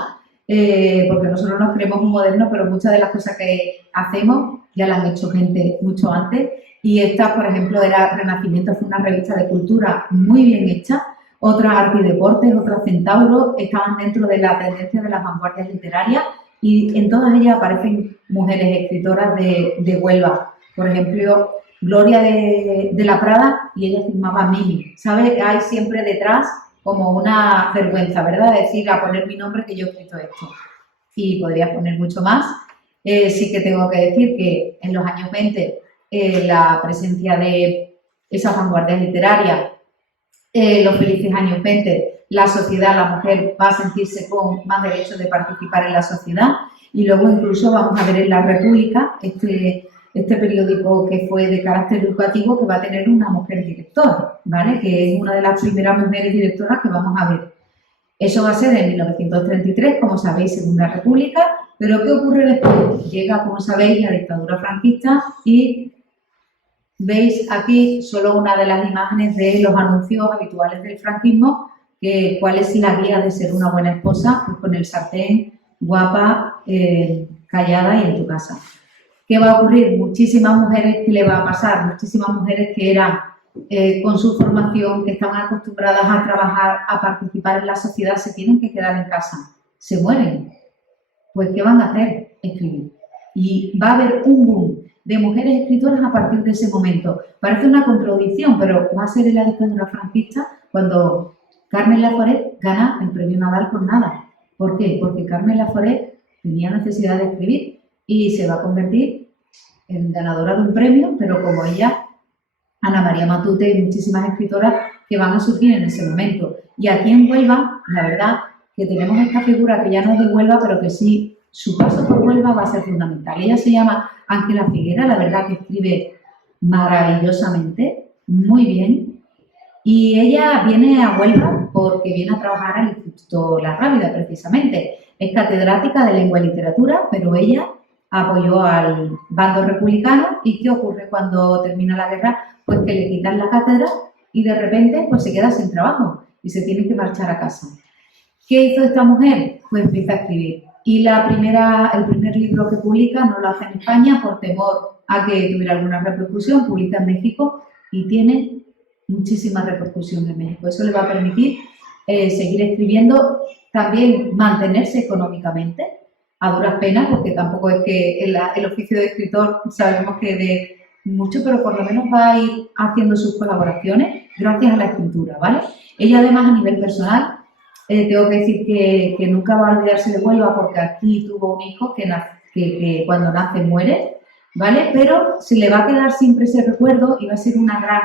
porque nosotros nos creemos muy modernos, pero muchas de las cosas que hacemos ya las han hecho gente mucho antes. Y esta, por ejemplo, era Renacimiento, fue una revista de cultura muy bien hecha. Otras Arte y Deportes, otras Centauro, estaban dentro de la tendencia de las vanguardias literarias y en todas ellas aparecen mujeres escritoras de Huelva. Por ejemplo, Gloria de la Prada, y ella firmaba Mimi. ¿Sabes? Hay siempre detrás como una vergüenza, ¿verdad? Decir, a poner mi nombre que yo he escrito esto. Y podrías poner mucho más. Sí que tengo que decir que en los años 20 la presencia de esas vanguardias literarias, los felices años 20, la sociedad, la mujer va a sentirse con más derechos de participar en la sociedad, y luego incluso vamos a ver en La República, este periódico que fue de carácter educativo, que va a tener una mujer directora, ¿vale? Que es una de las primeras mujeres directoras que vamos a ver. Eso va a ser en 1933, como sabéis, Segunda República, pero ¿qué ocurre después? Llega, como sabéis, la dictadura franquista y veis aquí solo una de las imágenes de los anuncios habituales del franquismo, que cuál es la guía de ser una buena esposa, pues con el sartén, guapa, callada y en tu casa. ¿Qué va a ocurrir? Muchísimas mujeres, ¿qué le va a pasar? Muchísimas mujeres que eran con su formación, que estaban acostumbradas a trabajar, a participar en la sociedad, se tienen que quedar en casa, se mueren. Pues ¿qué van a hacer? Escribir. Y va a haber un boom de mujeres escritoras a partir de ese momento. Parece una contradicción, pero va a ser en la dictadura franquista cuando Carmen Laforet gana el premio Nadal con nada. ¿Por qué? Porque Carmen Laforet tenía necesidad de escribir y se va a convertir en ganadora de un premio, pero como ella, Ana María Matute y muchísimas escritoras que van a surgir en ese momento. Y aquí en Huelva, la verdad, que tenemos esta figura que ya no es de Huelva, pero que sí, su paso por Huelva va a ser fundamental. Ella se llama Ángela Figuera, la verdad que escribe maravillosamente, muy bien. Y ella viene a Huelva porque viene a trabajar al Instituto La Rábida, precisamente. Es catedrática de Lengua y Literatura, pero ella apoyó al bando republicano. ¿Y qué ocurre cuando termina la guerra? Pues que le quitan la cátedra y de repente pues se queda sin trabajo y se tiene que marchar a casa. ¿Qué hizo esta mujer? Pues empieza a escribir. Y el primer libro que publica no lo hace en España por temor a que tuviera alguna repercusión, publica en México y tiene muchísima repercusión en México. Eso le va a permitir seguir escribiendo, también mantenerse económicamente, a duras penas, porque tampoco es que el oficio de escritor sabemos que de mucho, pero por lo menos va a ir haciendo sus colaboraciones gracias a la escritura, ¿vale? Ella además a nivel personal, tengo que decir que nunca va a olvidarse de Huelva porque aquí tuvo un hijo que cuando nace muere, ¿vale? Pero se le va a quedar siempre ese recuerdo y va a ser una gran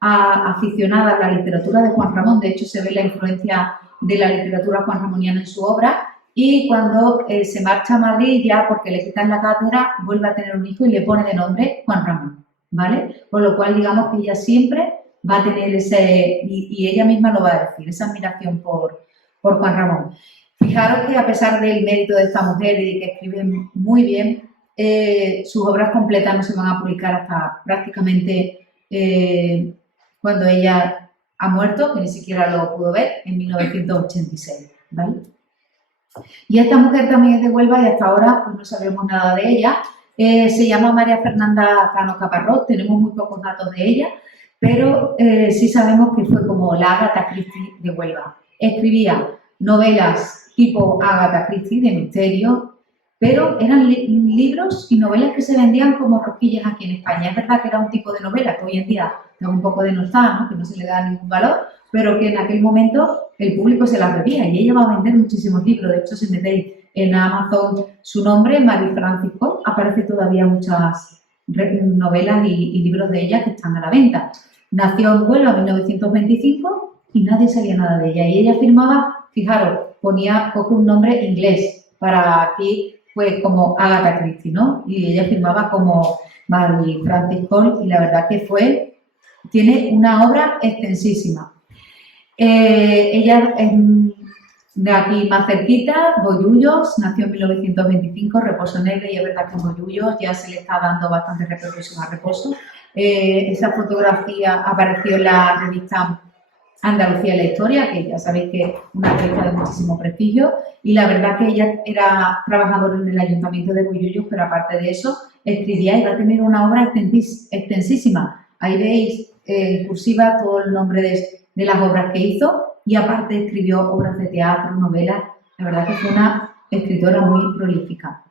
aficionada a la literatura de Juan Ramón. De hecho, se ve la influencia de la literatura juanramoniana en su obra. Y cuando se marcha a Madrid, ya porque le quitan la cátedra, vuelve a tener un hijo y le pone de nombre Juan Ramón, ¿vale? Con lo cual, digamos que ella siempre va a tener y ella misma lo va a decir, esa admiración por Juan Ramón. Fijaros que a pesar del mérito de esta mujer y de que escribe muy bien, sus obras completas no se van a publicar hasta prácticamente cuando ella ha muerto, que ni siquiera lo pudo ver, en 1986, ¿vale? Y esta mujer también es de Huelva y hasta ahora pues, no sabemos nada de ella. Se llama María Fernanda Cano Caparrós, tenemos muy pocos datos de ella, pero sí sabemos que fue como la Agatha Christie de Huelva. Escribía novelas tipo Agatha Christie de misterio, pero eran libros y novelas que se vendían como rosquillas aquí en España. Es verdad que era un tipo de novela que hoy en día da un poco de nostalgia, ¿no? Que no se le da ningún valor, pero que en aquel momento el público se las bebía y ella va a vender muchísimos libros. De hecho, si metéis en Amazon su nombre, Mary Frances Cole, aparece todavía muchas novelas y libros de ella que están a la venta. Nació en Huelva en 1925 y nadie sabía nada de ella. Y ella firmaba, fijaros, coge un nombre inglés para aquí, pues como Agatha Christie, ¿no? Y ella firmaba como Mary Frances Cole y la verdad que tiene una obra extensísima. Ella es de aquí más cerquita, Bollullos, nació en 1925, Reposo Negro, y es verdad que en Bollullos ya se le está dando bastante repercusión a Reposo. Esa fotografía apareció en la revista Andalucía en la historia, que ya sabéis que es una revista de muchísimo prestigio, y la verdad que ella era trabajadora en el Ayuntamiento de Bollullos, pero aparte de eso escribía y va a tener una obra extensísima. Ahí veis en cursiva todo el nombre de las obras que hizo y aparte escribió obras de teatro, novelas. La verdad que fue una escritora muy prolífica.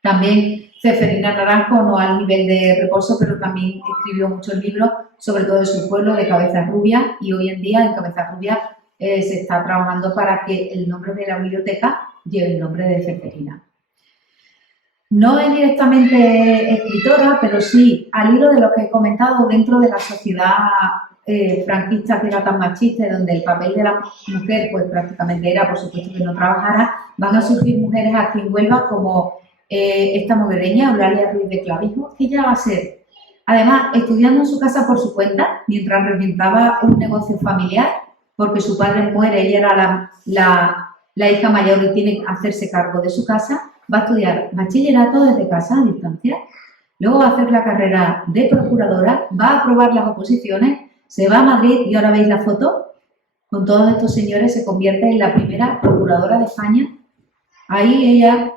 También Ceferina Naranjo, no al nivel de Reposo, pero también escribió muchos libros, sobre todo de su pueblo, de Cabeza Rubia, y hoy en día en Cabeza Rubia se está trabajando para que el nombre de la biblioteca lleve el nombre de Ceferina. No es directamente escritora, pero sí, al hilo de lo que he comentado, dentro de la sociedad franquista que era tan machista y donde el papel de la mujer pues prácticamente era, por supuesto, que no trabajara, van a surgir mujeres aquí en Huelva como esta moguereña, Eulalia Ruiz de Clavijo, que ella va a ser, además, estudiando en su casa por su cuenta, mientras regentaba un negocio familiar, porque su padre muere, ella era la hija mayor y tiene que hacerse cargo de su casa, va a estudiar bachillerato desde casa a distancia, luego va a hacer la carrera de procuradora, va a aprobar las oposiciones, se va a Madrid y ahora veis la foto, con todos estos señores se convierte en la primera procuradora de España. Ahí ella,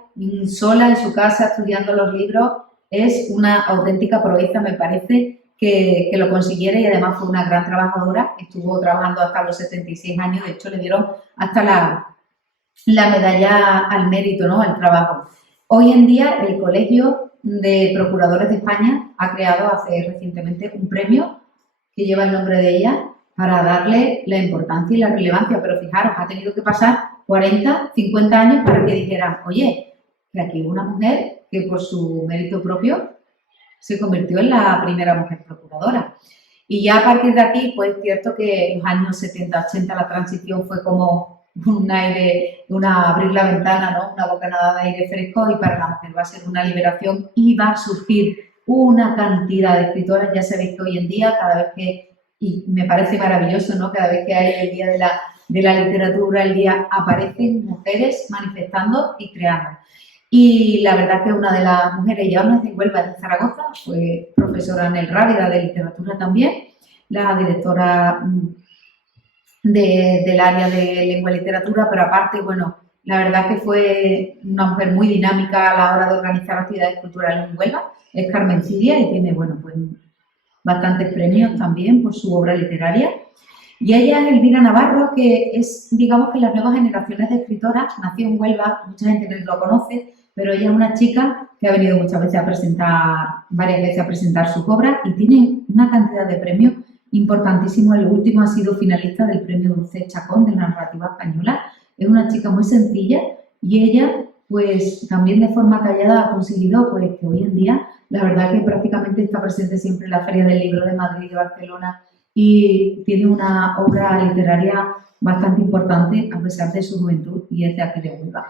sola en su casa, estudiando los libros, es una auténtica proeza, me parece, que lo consiguiera y además fue una gran trabajadora, estuvo trabajando hasta los 76 años, de hecho le dieron hasta la medalla al mérito, ¿no?, al trabajo. Hoy en día el Colegio de Procuradores de España ha creado hace recientemente un premio que lleva el nombre de ella para darle la importancia y la relevancia, pero fijaros, ha tenido que pasar 40, 50 años para que dijeran, oye, que aquí hubo una mujer que por su mérito propio se convirtió en la primera mujer procuradora. Y ya a partir de aquí, pues es cierto que en los años 70, 80 la transición fue como un aire, abrir la ventana, ¿no?, una bocanada de aire fresco, y para la mujer va a ser una liberación y va a surgir una cantidad de escritoras. Ya sabéis que hoy en día, cada vez que, y me parece maravilloso, ¿no?, cada vez que hay el Día de la Literatura, el día, aparecen mujeres manifestando y creando. Y la verdad que una de las mujeres, ya no es de Huelva, es de Zaragoza, fue profesora en el Rávida de literatura también, la directora del área de lengua y literatura, pero aparte, bueno, la verdad que fue una mujer muy dinámica a la hora de organizar actividades culturales en Huelva. Es Carmen Siria y tiene, bueno, pues bastantes premios también por su obra literaria. Y ella es Elvira Navarro, que es, digamos, que las nuevas generaciones de escritoras, nació en Huelva, mucha gente no lo conoce, pero ella es una chica que ha venido muchas veces a presentar, varias veces a presentar sus obras y tiene una cantidad de premios importantísimos. El último ha sido finalista del premio Dulce Chacón de la narrativa española. Es una chica muy sencilla y ella, pues también de forma callada ha conseguido, pues, que hoy en día, la verdad que prácticamente está presente siempre en la Feria del Libro de Madrid y de Barcelona y tiene una obra literaria bastante importante a pesar de su juventud y es de aquí de Huelva.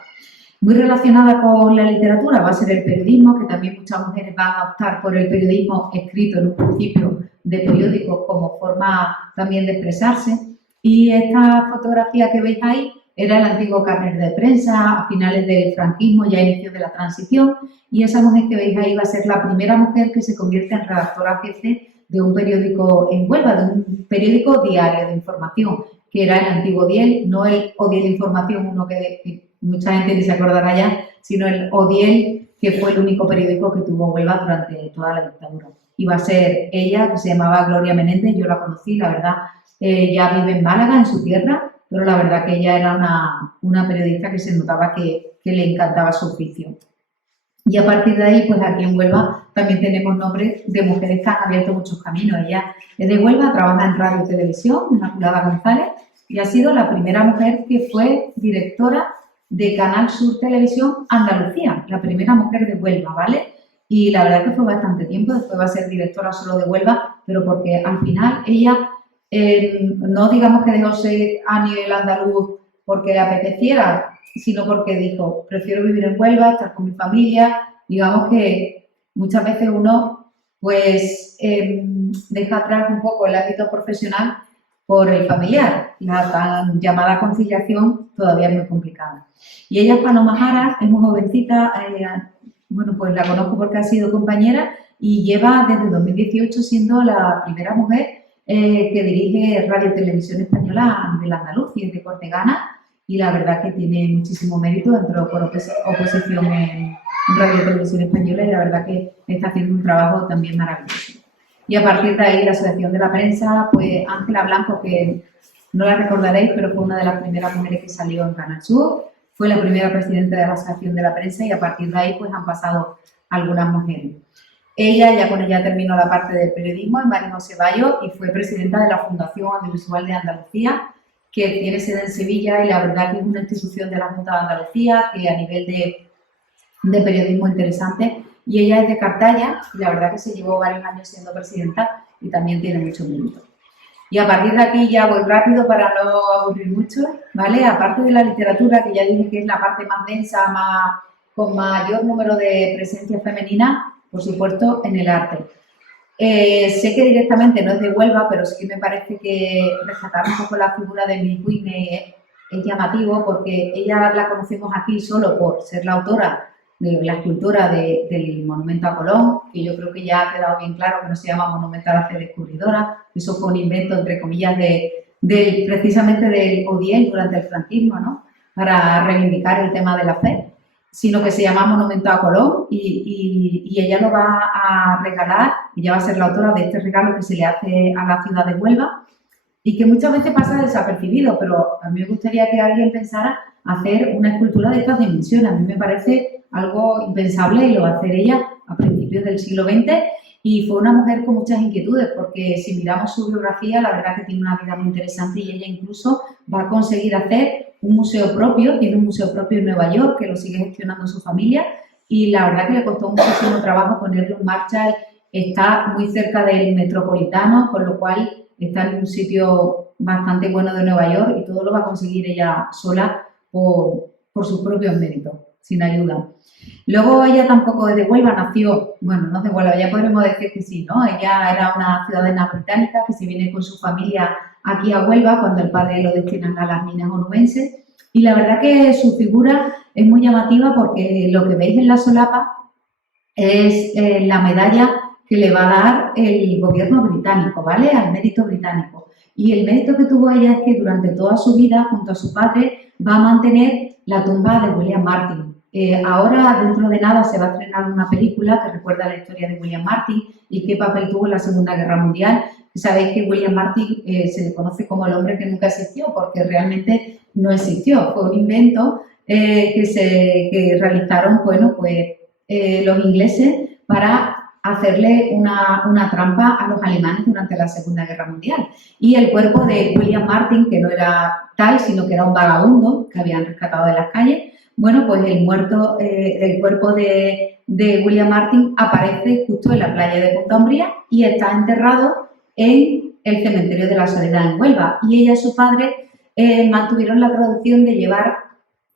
Muy relacionada con la literatura va a ser el periodismo, que también muchas mujeres van a optar por el periodismo escrito en un principio de periódicos como forma también de expresarse. Y esta fotografía que veis ahí era el antiguo carnet de prensa a finales del franquismo, ya a inicios de la transición, y esa mujer que veis ahí va a ser la primera mujer que se convierte en redactora jefe de un periódico en Huelva, de un periódico diario de información, que era el antiguo Diel, no el Odiel Información, uno que mucha gente ni se acordará ya, sino el Odiel, que fue el único periódico que tuvo Huelva durante toda la dictadura. Y va a ser ella, que se llamaba Gloria Menéndez, yo la conocí, la verdad, ya vive en Málaga, en su tierra, pero la verdad que ella era una periodista que se notaba que le encantaba su oficio. Y a partir de ahí, pues aquí en Huelva también tenemos nombres de mujeres que han abierto muchos caminos. Ella es de Huelva, trabaja en radio y televisión, Inmaculada González, y ha sido la primera mujer que fue directora de Canal Sur Televisión Andalucía, la primera mujer de Huelva, ¿vale? Y la verdad que fue bastante tiempo, después va a ser directora solo de Huelva, pero porque al final ella, no digamos que dejó ser a nivel andaluz porque le apeteciera, sino porque dijo, prefiero vivir en Huelva, estar con mi familia. Digamos que muchas veces uno pues deja atrás un poco el ámbito profesional por el familiar. La tan llamada conciliación todavía es muy complicada. Y ella es Paloma Jara, es muy jovencita, bueno, pues la conozco porque ha sido compañera y lleva desde 2018 siendo la primera mujer que dirige Radio y Televisión Española a nivel andaluz y es de Cortegana, y la verdad que tiene muchísimo mérito, entró por oposición en Radio y Televisión Española y la verdad que está haciendo un trabajo también maravilloso. Y a partir de ahí la Asociación de la Prensa, pues Ángela Blanco, que no la recordaréis, pero fue una de las primeras mujeres que salió en Canal Sur, fue la primera presidenta de la Asociación de la Prensa y a partir de ahí pues han pasado algunas mujeres. Ella, ya con ella terminó la parte del periodismo en María José Bayo y fue presidenta de la Fundación Audiovisual de Andalucía, que tiene sede en Sevilla y la verdad que es una institución de la Junta de Andalucía que a nivel de periodismo interesante, y ella es de Cartaya y la verdad que se llevó varios años siendo presidenta y también tiene mucho mérito. Y a partir de aquí ya voy rápido para no aburrir mucho, ¿vale? Aparte de la literatura, que ya dije que es la parte más densa, con mayor número de presencia femenina, por supuesto, en el arte. Sé que directamente no es de Huelva, pero sí que me parece que rescatar un poco la figura de Emily Whitney es llamativo porque ella la conocemos aquí solo por ser la autora de la escultura del monumento a Colón, que yo creo que ya ha quedado bien claro que no se llama monumento a la fe descubridora, eso fue un invento, entre comillas, precisamente del Odiel durante el franquismo, ¿no? Para reivindicar el tema de la fe, sino que se llama monumento a Colón y ella lo va a regalar, ella va a ser la autora de este regalo que se le hace a la ciudad de Huelva y que muchas veces pasa desapercibido, pero a mí me gustaría que alguien pensara hacer una escultura de estas dimensiones. A mí me parece algo impensable y lo va a hacer ella a principios del siglo XX y fue una mujer con muchas inquietudes porque si miramos su biografía, la verdad que tiene una vida muy interesante y ella incluso va a conseguir hacer un museo propio, tiene un museo propio en Nueva York que lo sigue gestionando su familia y la verdad que le costó muchísimo trabajo ponerlo en marcha. Está muy cerca del Metropolitano, con lo cual está en un sitio bastante bueno de Nueva York y todo lo va a conseguir ella sola por sus propios méritos, sin ayuda. Luego ella tampoco es de Huelva, nació, bueno, no es de Huelva, ya podremos decir que sí, ¿no? Ella era una ciudadana británica que se viene con su familia aquí a Huelva cuando el padre lo destinan a las minas onubenses y la verdad que su figura es muy llamativa porque lo que veis en la solapa es la medalla que le va a dar el gobierno británico, ¿vale? Al mérito británico. Y el mérito que tuvo ella es que durante toda su vida, junto a su padre, va a mantener la tumba de William Martin. Ahora, dentro de nada, se va a estrenar una película que recuerda la historia de William Martin y qué papel tuvo en la Segunda Guerra Mundial. Sabéis que William Martin se le conoce como el hombre que nunca existió, porque realmente no existió. Fue un invento que realizaron, bueno, pues los ingleses para hacerle una trampa a los alemanes durante la Segunda Guerra Mundial. Y el cuerpo de William Martin, que no era tal, sino que era un vagabundo que habían rescatado de las calles, bueno, pues el cuerpo de William Martin aparece justo en la playa de Punta Umbría y está enterrado en el cementerio de la Soledad en Huelva. Y ella y su padre mantuvieron la tradición de llevar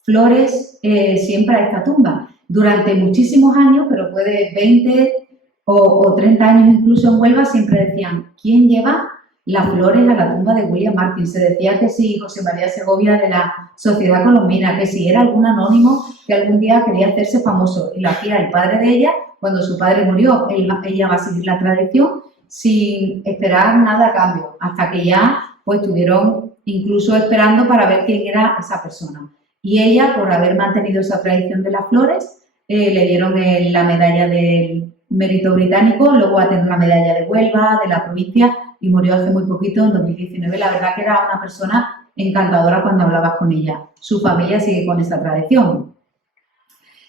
flores siempre a esta tumba. Durante muchísimos años, pero puede 20 o 30 años incluso en Huelva, siempre decían, ¿quién lleva las flores a la tumba de William Martin? Se decía que sí, José María Segovia de la Sociedad Colombina, que si era algún anónimo que algún día quería hacerse famoso. Y lo hacía el padre de ella. Cuando su padre murió, ella va a seguir la tradición sin esperar nada a cambio, hasta que ya pues estuvieron incluso esperando para ver quién era esa persona. Y ella, por haber mantenido esa tradición de las flores, le dieron la medalla del mérito británico, luego va a tener la medalla de Huelva, de la provincia, y murió hace muy poquito, en 2019. La verdad que era una persona encantadora cuando hablabas con ella. Su familia sigue con esa tradición.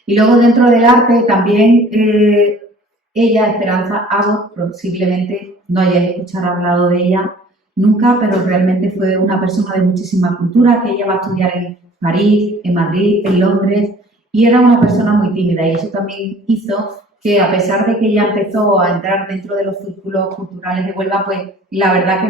Y luego dentro del arte también ella, Esperanza Abbott, posiblemente no hayáis escuchado hablado de ella nunca, pero realmente fue una persona de muchísima cultura, que ella va a estudiar en París, en Madrid, en Londres, y era una persona muy tímida y eso también hizo que a pesar de que ella empezó a entrar dentro de los círculos culturales de Huelva, pues la verdad que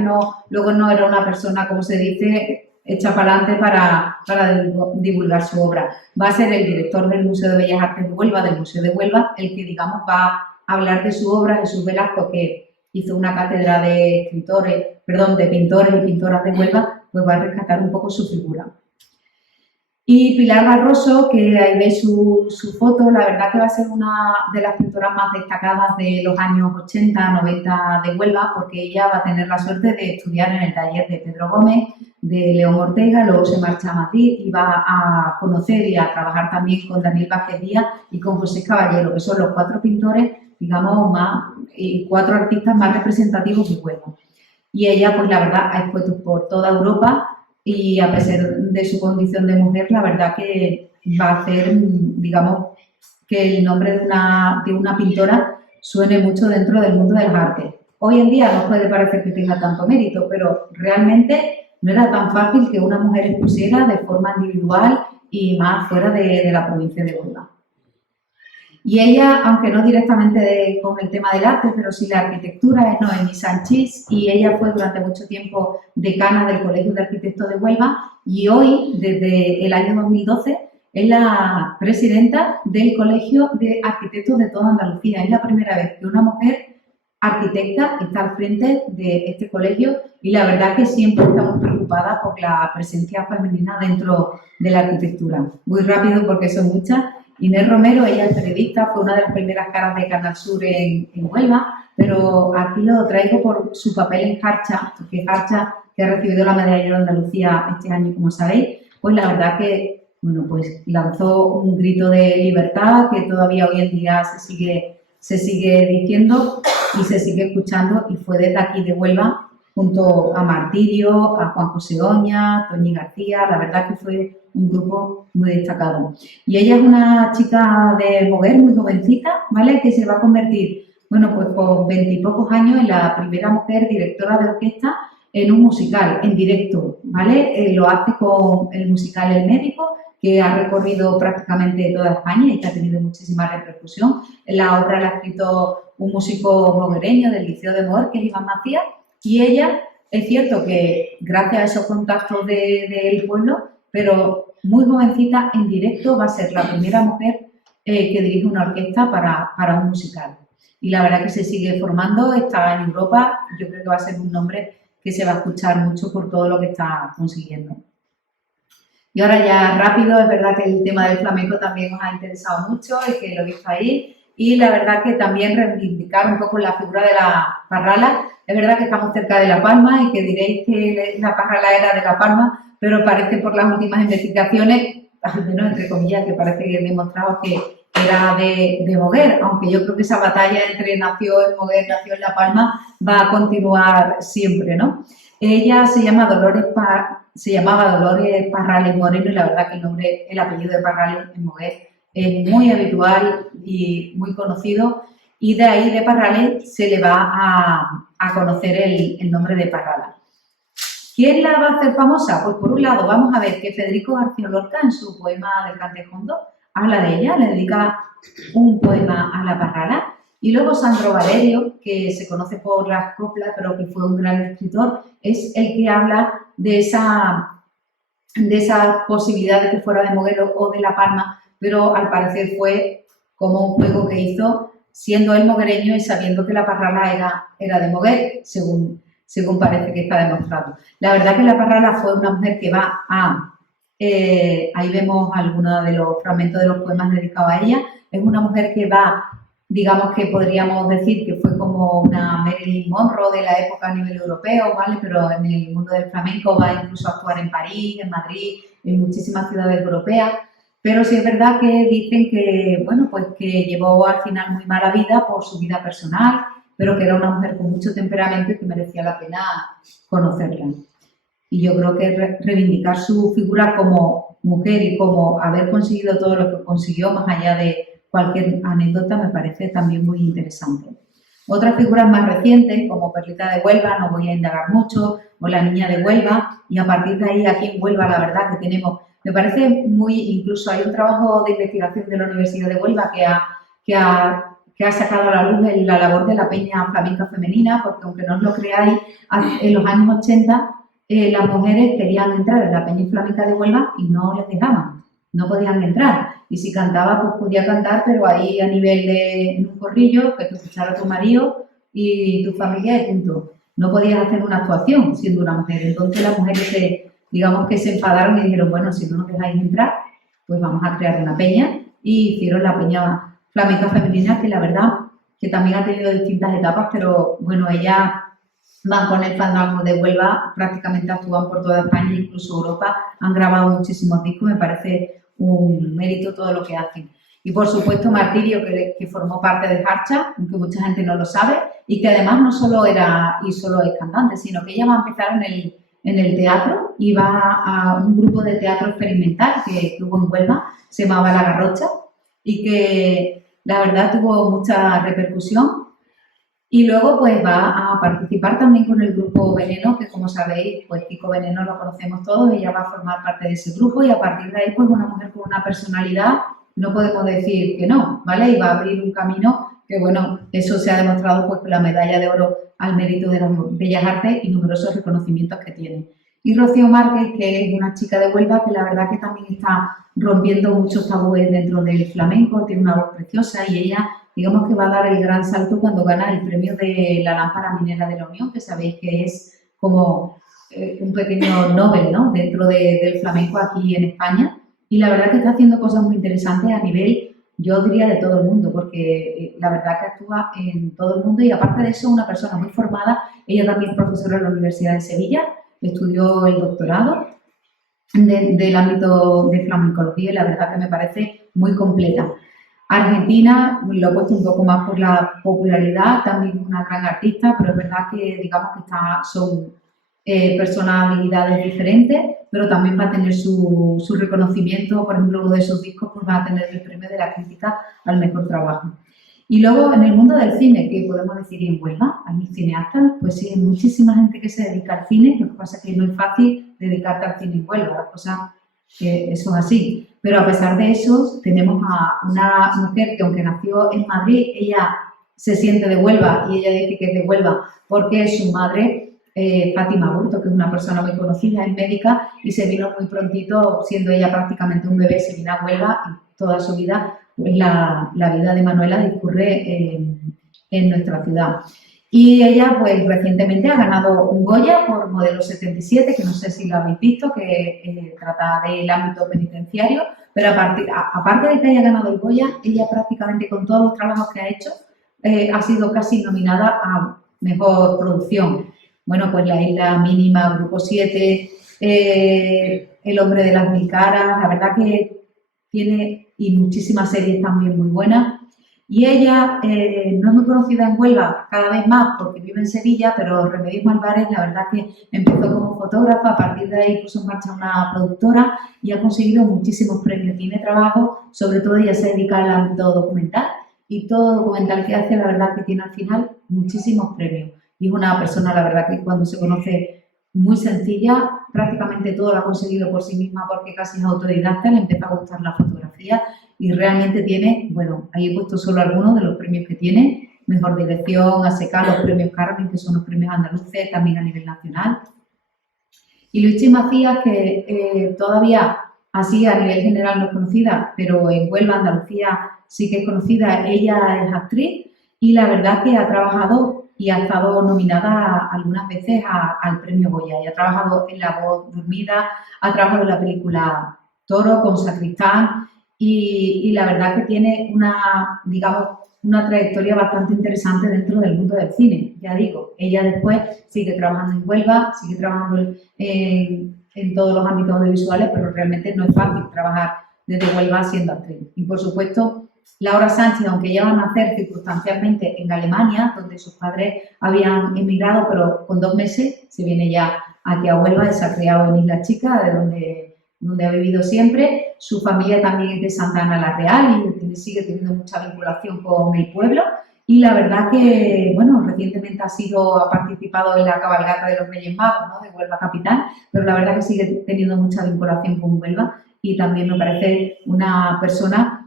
luego no era una persona, como se dice, hecha para adelante para divulgar su obra. Va a ser el director del Museo de Bellas Artes de Huelva, del Museo de Huelva, el que, digamos, va a hablar de su obra, Jesús Velasco, que hizo una cátedra de pintores y pintoras de Huelva, pues va a rescatar un poco su figura. Y Pilar Barroso, que ahí veis su foto, la verdad que va a ser una de las pintoras más destacadas de los años 80, 90 de Huelva, porque ella va a tener la suerte de estudiar en el taller de Pedro Gómez, de León Ortega, luego se marcha a Madrid y va a conocer y a trabajar también con Daniel Vázquez Díaz y con José Caballero, que son los 4 pintores, digamos, más, y 4 artistas más representativos de Huelva. Y ella, pues la verdad, ha expuesto por toda Europa y a pesar de su condición de mujer, la verdad que va a hacer, digamos, que el nombre de una pintora suene mucho dentro del mundo de las artes. Hoy en día no puede parecer que tenga tanto mérito, pero realmente no era tan fácil que una mujer expusiera de forma individual y más fuera de la provincia de Huelva. Y ella, aunque no directamente con el tema del arte, pero sí la arquitectura, es Noemí Sanchís, y ella fue durante mucho tiempo decana del Colegio de Arquitectos de Huelva y hoy, desde el año 2012, es la presidenta del Colegio de Arquitectos de toda Andalucía. Es la primera vez que una mujer arquitecta está al frente de este colegio y la verdad que siempre estamos preocupadas por la presencia femenina dentro de la arquitectura. Muy rápido porque son muchas. Inés Romero, ella es periodista, fue una de las primeras caras de Canal Sur en Huelva, pero aquí lo traigo por su papel en Jarcha, porque Jarcha, que ha recibido la medalla de Andalucía este año, como sabéis, pues la verdad que, bueno, pues lanzó un grito de libertad que todavía hoy en día se sigue diciendo y se sigue escuchando, y fue desde aquí de Huelva, junto a Martirio, a Juan José Oña, Toñi García, la verdad que fue un grupo muy destacado. Y ella es una chica de Moguer, muy jovencita, ¿vale? Que se va a convertir, bueno, pues con 20 y pocos años en la primera mujer directora de orquesta en un musical, en directo, ¿vale? Lo hace con el musical El Médico, que ha recorrido prácticamente toda España y que ha tenido muchísima repercusión. La obra la ha escrito un músico moguereño del Liceo de Moguer, que es Iván Macías, y ella, es cierto que gracias a esos contactos del pueblo, pero muy jovencita, en directo va a ser la primera mujer que dirige una orquesta para un musical. Y la verdad que se sigue formando, está en Europa, yo creo que va a ser un nombre que se va a escuchar mucho por todo lo que está consiguiendo. Y ahora ya rápido, es verdad que el tema del flamenco también os ha interesado mucho y que lo he visto ahí. Y la verdad que también reivindicar un poco la figura de la parrala. Es verdad que estamos cerca de La Palma y que diréis que la parrala era de La Palma, pero parece por las últimas investigaciones, al menos entre comillas, que parece que he demostrado que era de Moguer, aunque yo creo que esa batalla entre nació en Moguer, nació en La Palma, va a continuar siempre, ¿no? Ella se llamaba Dolores Parrales Moreno y la verdad que el apellido de Parrales en Moguer es muy habitual y muy conocido, y de ahí de Parrales se le va a conocer el nombre de Parrala. ¿Quién la va a hacer famosa? Pues por un lado vamos a ver que Federico García Lorca en su poema del Cantejondo habla de ella, le dedica un poema a la Parrala, y luego Sandro Valerio, que se conoce por las coplas pero que fue un gran escritor, es el que habla de esa posibilidad de que fuera de Moguer o de La Palma, pero al parecer fue como un juego que hizo siendo él moguereño y sabiendo que la Parrala era de Moguer, según parece que está demostrado. La verdad que la Parrala fue una mujer que va ahí vemos algunos de los fragmentos de los poemas dedicados a ella, es una mujer que va, digamos que podríamos decir que fue como una Marilyn Monroe de la época a nivel europeo, ¿vale? Pero en el mundo del flamenco va incluso a actuar en París, en Madrid, en muchísimas ciudades europeas. Pero sí es verdad que dicen que, bueno, pues que llevó al final muy mala vida por su vida personal, pero que era una mujer con mucho temperamento y que merecía la pena conocerla. Y yo creo que reivindicar su figura como mujer y como haber conseguido todo lo que consiguió, más allá de cualquier anécdota, me parece también muy interesante. Otras figuras más recientes, como Perlita de Huelva, no voy a indagar mucho, o la Niña de Huelva, y a partir de ahí aquí en Huelva la verdad que tenemos, me parece incluso hay un trabajo de investigación de la Universidad de Huelva que ha sacado a la luz la labor de la peña flamenca femenina, porque aunque no os lo creáis, en los años 80 las mujeres querían entrar en la peña flamenca de Huelva y no les dejaban, no podían entrar. Y si cantaba, pues podía cantar, pero ahí a nivel de un corrillo, que te escuchara tu marido y tu familia y punto. No podías hacer una actuación siendo una mujer. Entonces las mujeres digamos que se enfadaron y dijeron, bueno, si no nos dejáis entrar, pues vamos a crear una peña, y hicieron la Peña Flamenca Femenina, que la verdad que también ha tenido distintas etapas, pero bueno, ellas van con el fandango de Huelva, prácticamente actúan por toda España, incluso Europa, han grabado muchísimos discos, me parece un mérito todo lo que hacen. Y por supuesto Martirio, que formó parte de Harcha, aunque mucha gente no lo sabe, y que además no solo era y solo es cantante, sino que ella va a empezar en el teatro y va a un grupo de teatro experimental que hubo en Huelva, se llamaba La Garrocha, y que la verdad tuvo mucha repercusión. Y luego pues va a participar también con el grupo Veneno, que como sabéis, pues Kiko Veneno lo conocemos todos, ella va a formar parte de ese grupo y a partir de ahí pues una mujer con una personalidad, no podemos decir que no, ¿vale? Y va a abrir un camino que bueno, eso se ha demostrado pues con la medalla de oro al mérito de las bellas artes y numerosos reconocimientos que tiene. Y Rocío Márquez, que es una chica de Huelva que la verdad que también está rompiendo muchos tabúes dentro del flamenco, tiene una voz preciosa y ella, digamos que va a dar el gran salto cuando gana el premio de la Lámpara Minera de la Unión, que sabéis que es como un pequeño Nobel, ¿no?, dentro del flamenco aquí en España. Y la verdad que está haciendo cosas muy interesantes a nivel, yo diría, de todo el mundo, porque la verdad que actúa en todo el mundo y aparte de eso, una persona muy formada. Ella también es profesora en la Universidad de Sevilla, estudió el doctorado del ámbito de flamencología y la verdad que me parece muy completa. Argentina, lo he puesto un poco más por la popularidad, también una gran artista, pero es verdad que digamos que son personalidades diferentes, pero también va a tener su reconocimiento. Por ejemplo, uno de sus discos pues, va a tener el premio de la crítica al mejor trabajo. Y luego en el mundo del cine, que podemos decir en Huelva, hay cineastas, pues sí, hay muchísima gente que se dedica al cine, lo que pasa es que no es fácil dedicarte al cine en Huelva, las cosas eso es así. Pero a pesar de eso, tenemos a una mujer que aunque nació en Madrid, ella se siente de Huelva y ella dice que es de Huelva porque su madre, Fátima Burto, que es una persona muy conocida, es médica y se vino muy prontito, siendo ella prácticamente un bebé, se vino a Huelva y toda su vida, pues la vida de Manuela discurre en nuestra ciudad. Y ella, pues, recientemente ha ganado un Goya por Modelo 77, que no sé si lo habéis visto, que trata del ámbito penitenciario, pero aparte de que haya ganado el Goya, ella prácticamente con todos los trabajos que ha hecho, ha sido casi nominada a Mejor Producción. Bueno, pues La Isla Mínima, Grupo 7, El Hombre de las Mil Caras, la verdad que tiene y muchísimas series también muy buenas. Y ella no es muy conocida en Huelva cada vez más porque vive en Sevilla, pero Remedios Malvares, la verdad que empezó como fotógrafa, a partir de ahí puso en marcha una productora y ha conseguido muchísimos premios. Tiene trabajo, sobre todo ella se dedica al ámbito documental y todo documental que hace, la verdad que tiene al final muchísimos premios. Y es una persona, la verdad que cuando se conoce, muy sencilla, prácticamente todo lo ha conseguido por sí misma porque casi es autodidacta, le empezó a gustar la fotografía y realmente tiene, bueno, ahí he puesto solo algunos de los premios que tiene, Mejor Dirección, ASECA, los premios Carmen, que son los premios andaluces, también a nivel nacional. Y Luchi Macías, que todavía así a nivel general no es conocida, pero en Huelva, Andalucía, sí que es conocida. Ella es actriz y la verdad que ha trabajado y ha estado nominada algunas veces al premio Goya. Y ha trabajado en La Voz Dormida, ha trabajado en la película Toro con Sacristán y la verdad que tiene una trayectoria bastante interesante dentro del mundo del cine. Ya digo, ella después sigue trabajando en Huelva, sigue trabajando en todos los ámbitos audiovisuales, pero realmente no es fácil trabajar desde Huelva siendo actriz. Y por supuesto, Laura Sánchez, aunque ella va a nacer circunstancialmente en Alemania, donde sus padres habían emigrado, pero con 2 meses se viene ya aquí a Huelva y se ha criado en Isla Chica, de donde ha vivido siempre. Su familia también es de Santa Ana la Real y sigue teniendo mucha vinculación con el pueblo. Y la verdad que, bueno, recientemente ha participado en la cabalgata de los Reyes Magos, ¿no?, de Huelva Capital, pero la verdad que sigue teniendo mucha vinculación con Huelva y también me parece una persona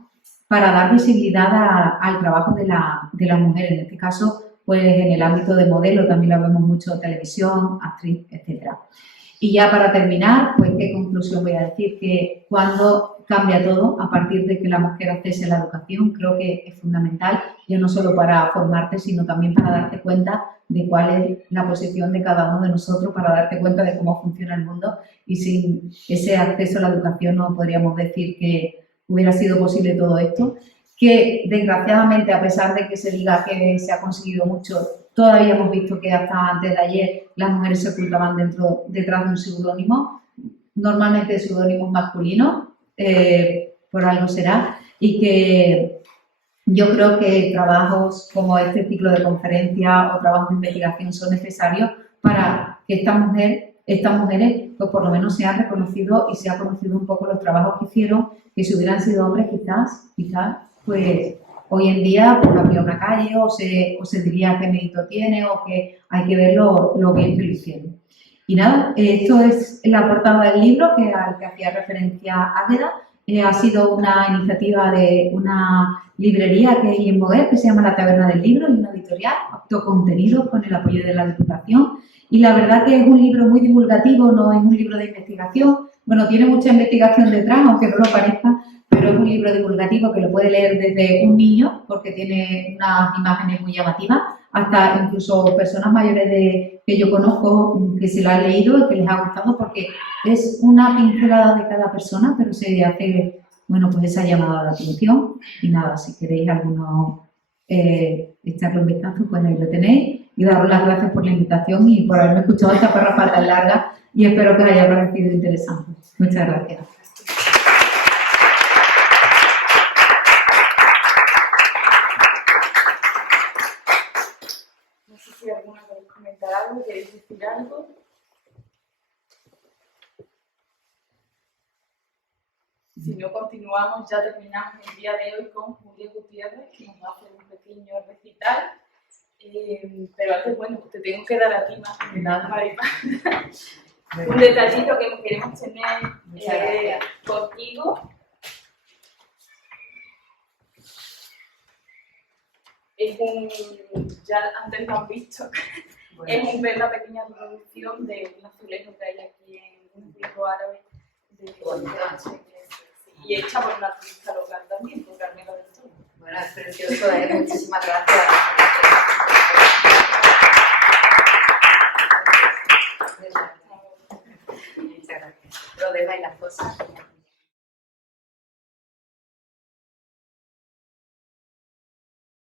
para dar visibilidad al trabajo de la mujer, en este caso, pues en el ámbito de modelo, también la vemos mucho en televisión, actriz, etc. Y ya para terminar, pues qué conclusión voy a decir, que cuando cambia todo a partir de que la mujer accese a la educación, creo que es fundamental, ya no solo para formarte, sino también para darte cuenta de cuál es la posición de cada uno de nosotros, para darte cuenta de cómo funciona el mundo, y sin ese acceso a la educación no podríamos decir que hubiera sido posible todo esto, que desgraciadamente, a pesar de que se diga que se ha conseguido mucho, todavía hemos visto que hasta antes de ayer las mujeres se ocultaban detrás de un seudónimo, normalmente seudónimos masculinos, por algo será, y que yo creo que trabajos como este ciclo de conferencias o trabajos de investigación son necesarios para que estas mujeres, pues por lo menos se han reconocido y se ha conocido un poco los trabajos que hicieron, que si hubieran sido hombres quizás, pues hoy en día pues habría una calle o se diría qué mérito tiene o que hay que ver lo bien que lo hicieron. Y nada, esto es la portada del libro al que hacía referencia Águeda. Ha sido una iniciativa de una librería que hay en Moguer, que se llama La Taberna del Libro, y una editorial, autocontenido, con el apoyo de la Diputación. Y la verdad que es un libro muy divulgativo, no es un libro de investigación. Bueno, tiene mucha investigación detrás, aunque no lo parezca, pero es un libro divulgativo que lo puede leer desde un niño, porque tiene unas imágenes muy llamativas, hasta incluso personas mayores que yo conozco que se lo han leído y que les ha gustado, porque es una pincelada de cada persona, pero se hace, bueno, pues esa llamada de atención. Y nada, si queréis echarle un vistazo, pues ahí lo tenéis. Y daros las gracias por la invitación y por haberme escuchado esta parrafada tan larga, y espero que os haya parecido interesante. Muchas gracias. No sé si alguna queréis comentar algo, queréis decir algo. Si no continuamos, ya terminamos el día de hoy con Julia Gutiérrez, que nos va a hacer un pequeño recital. Pero antes, bueno, te tengo que dar a ti más que nada, Maripaz. Un detallito que queremos tener contigo. Es ya antes lo han visto, bueno. Es una pequeña reproducción de un azulejo que hay aquí en un grupo árabe de y hecha por una artista local también, por Carmela del Sol. Bueno, es precioso, muchísimas gracias. Muchas gracias. Lo dejáis las cosas.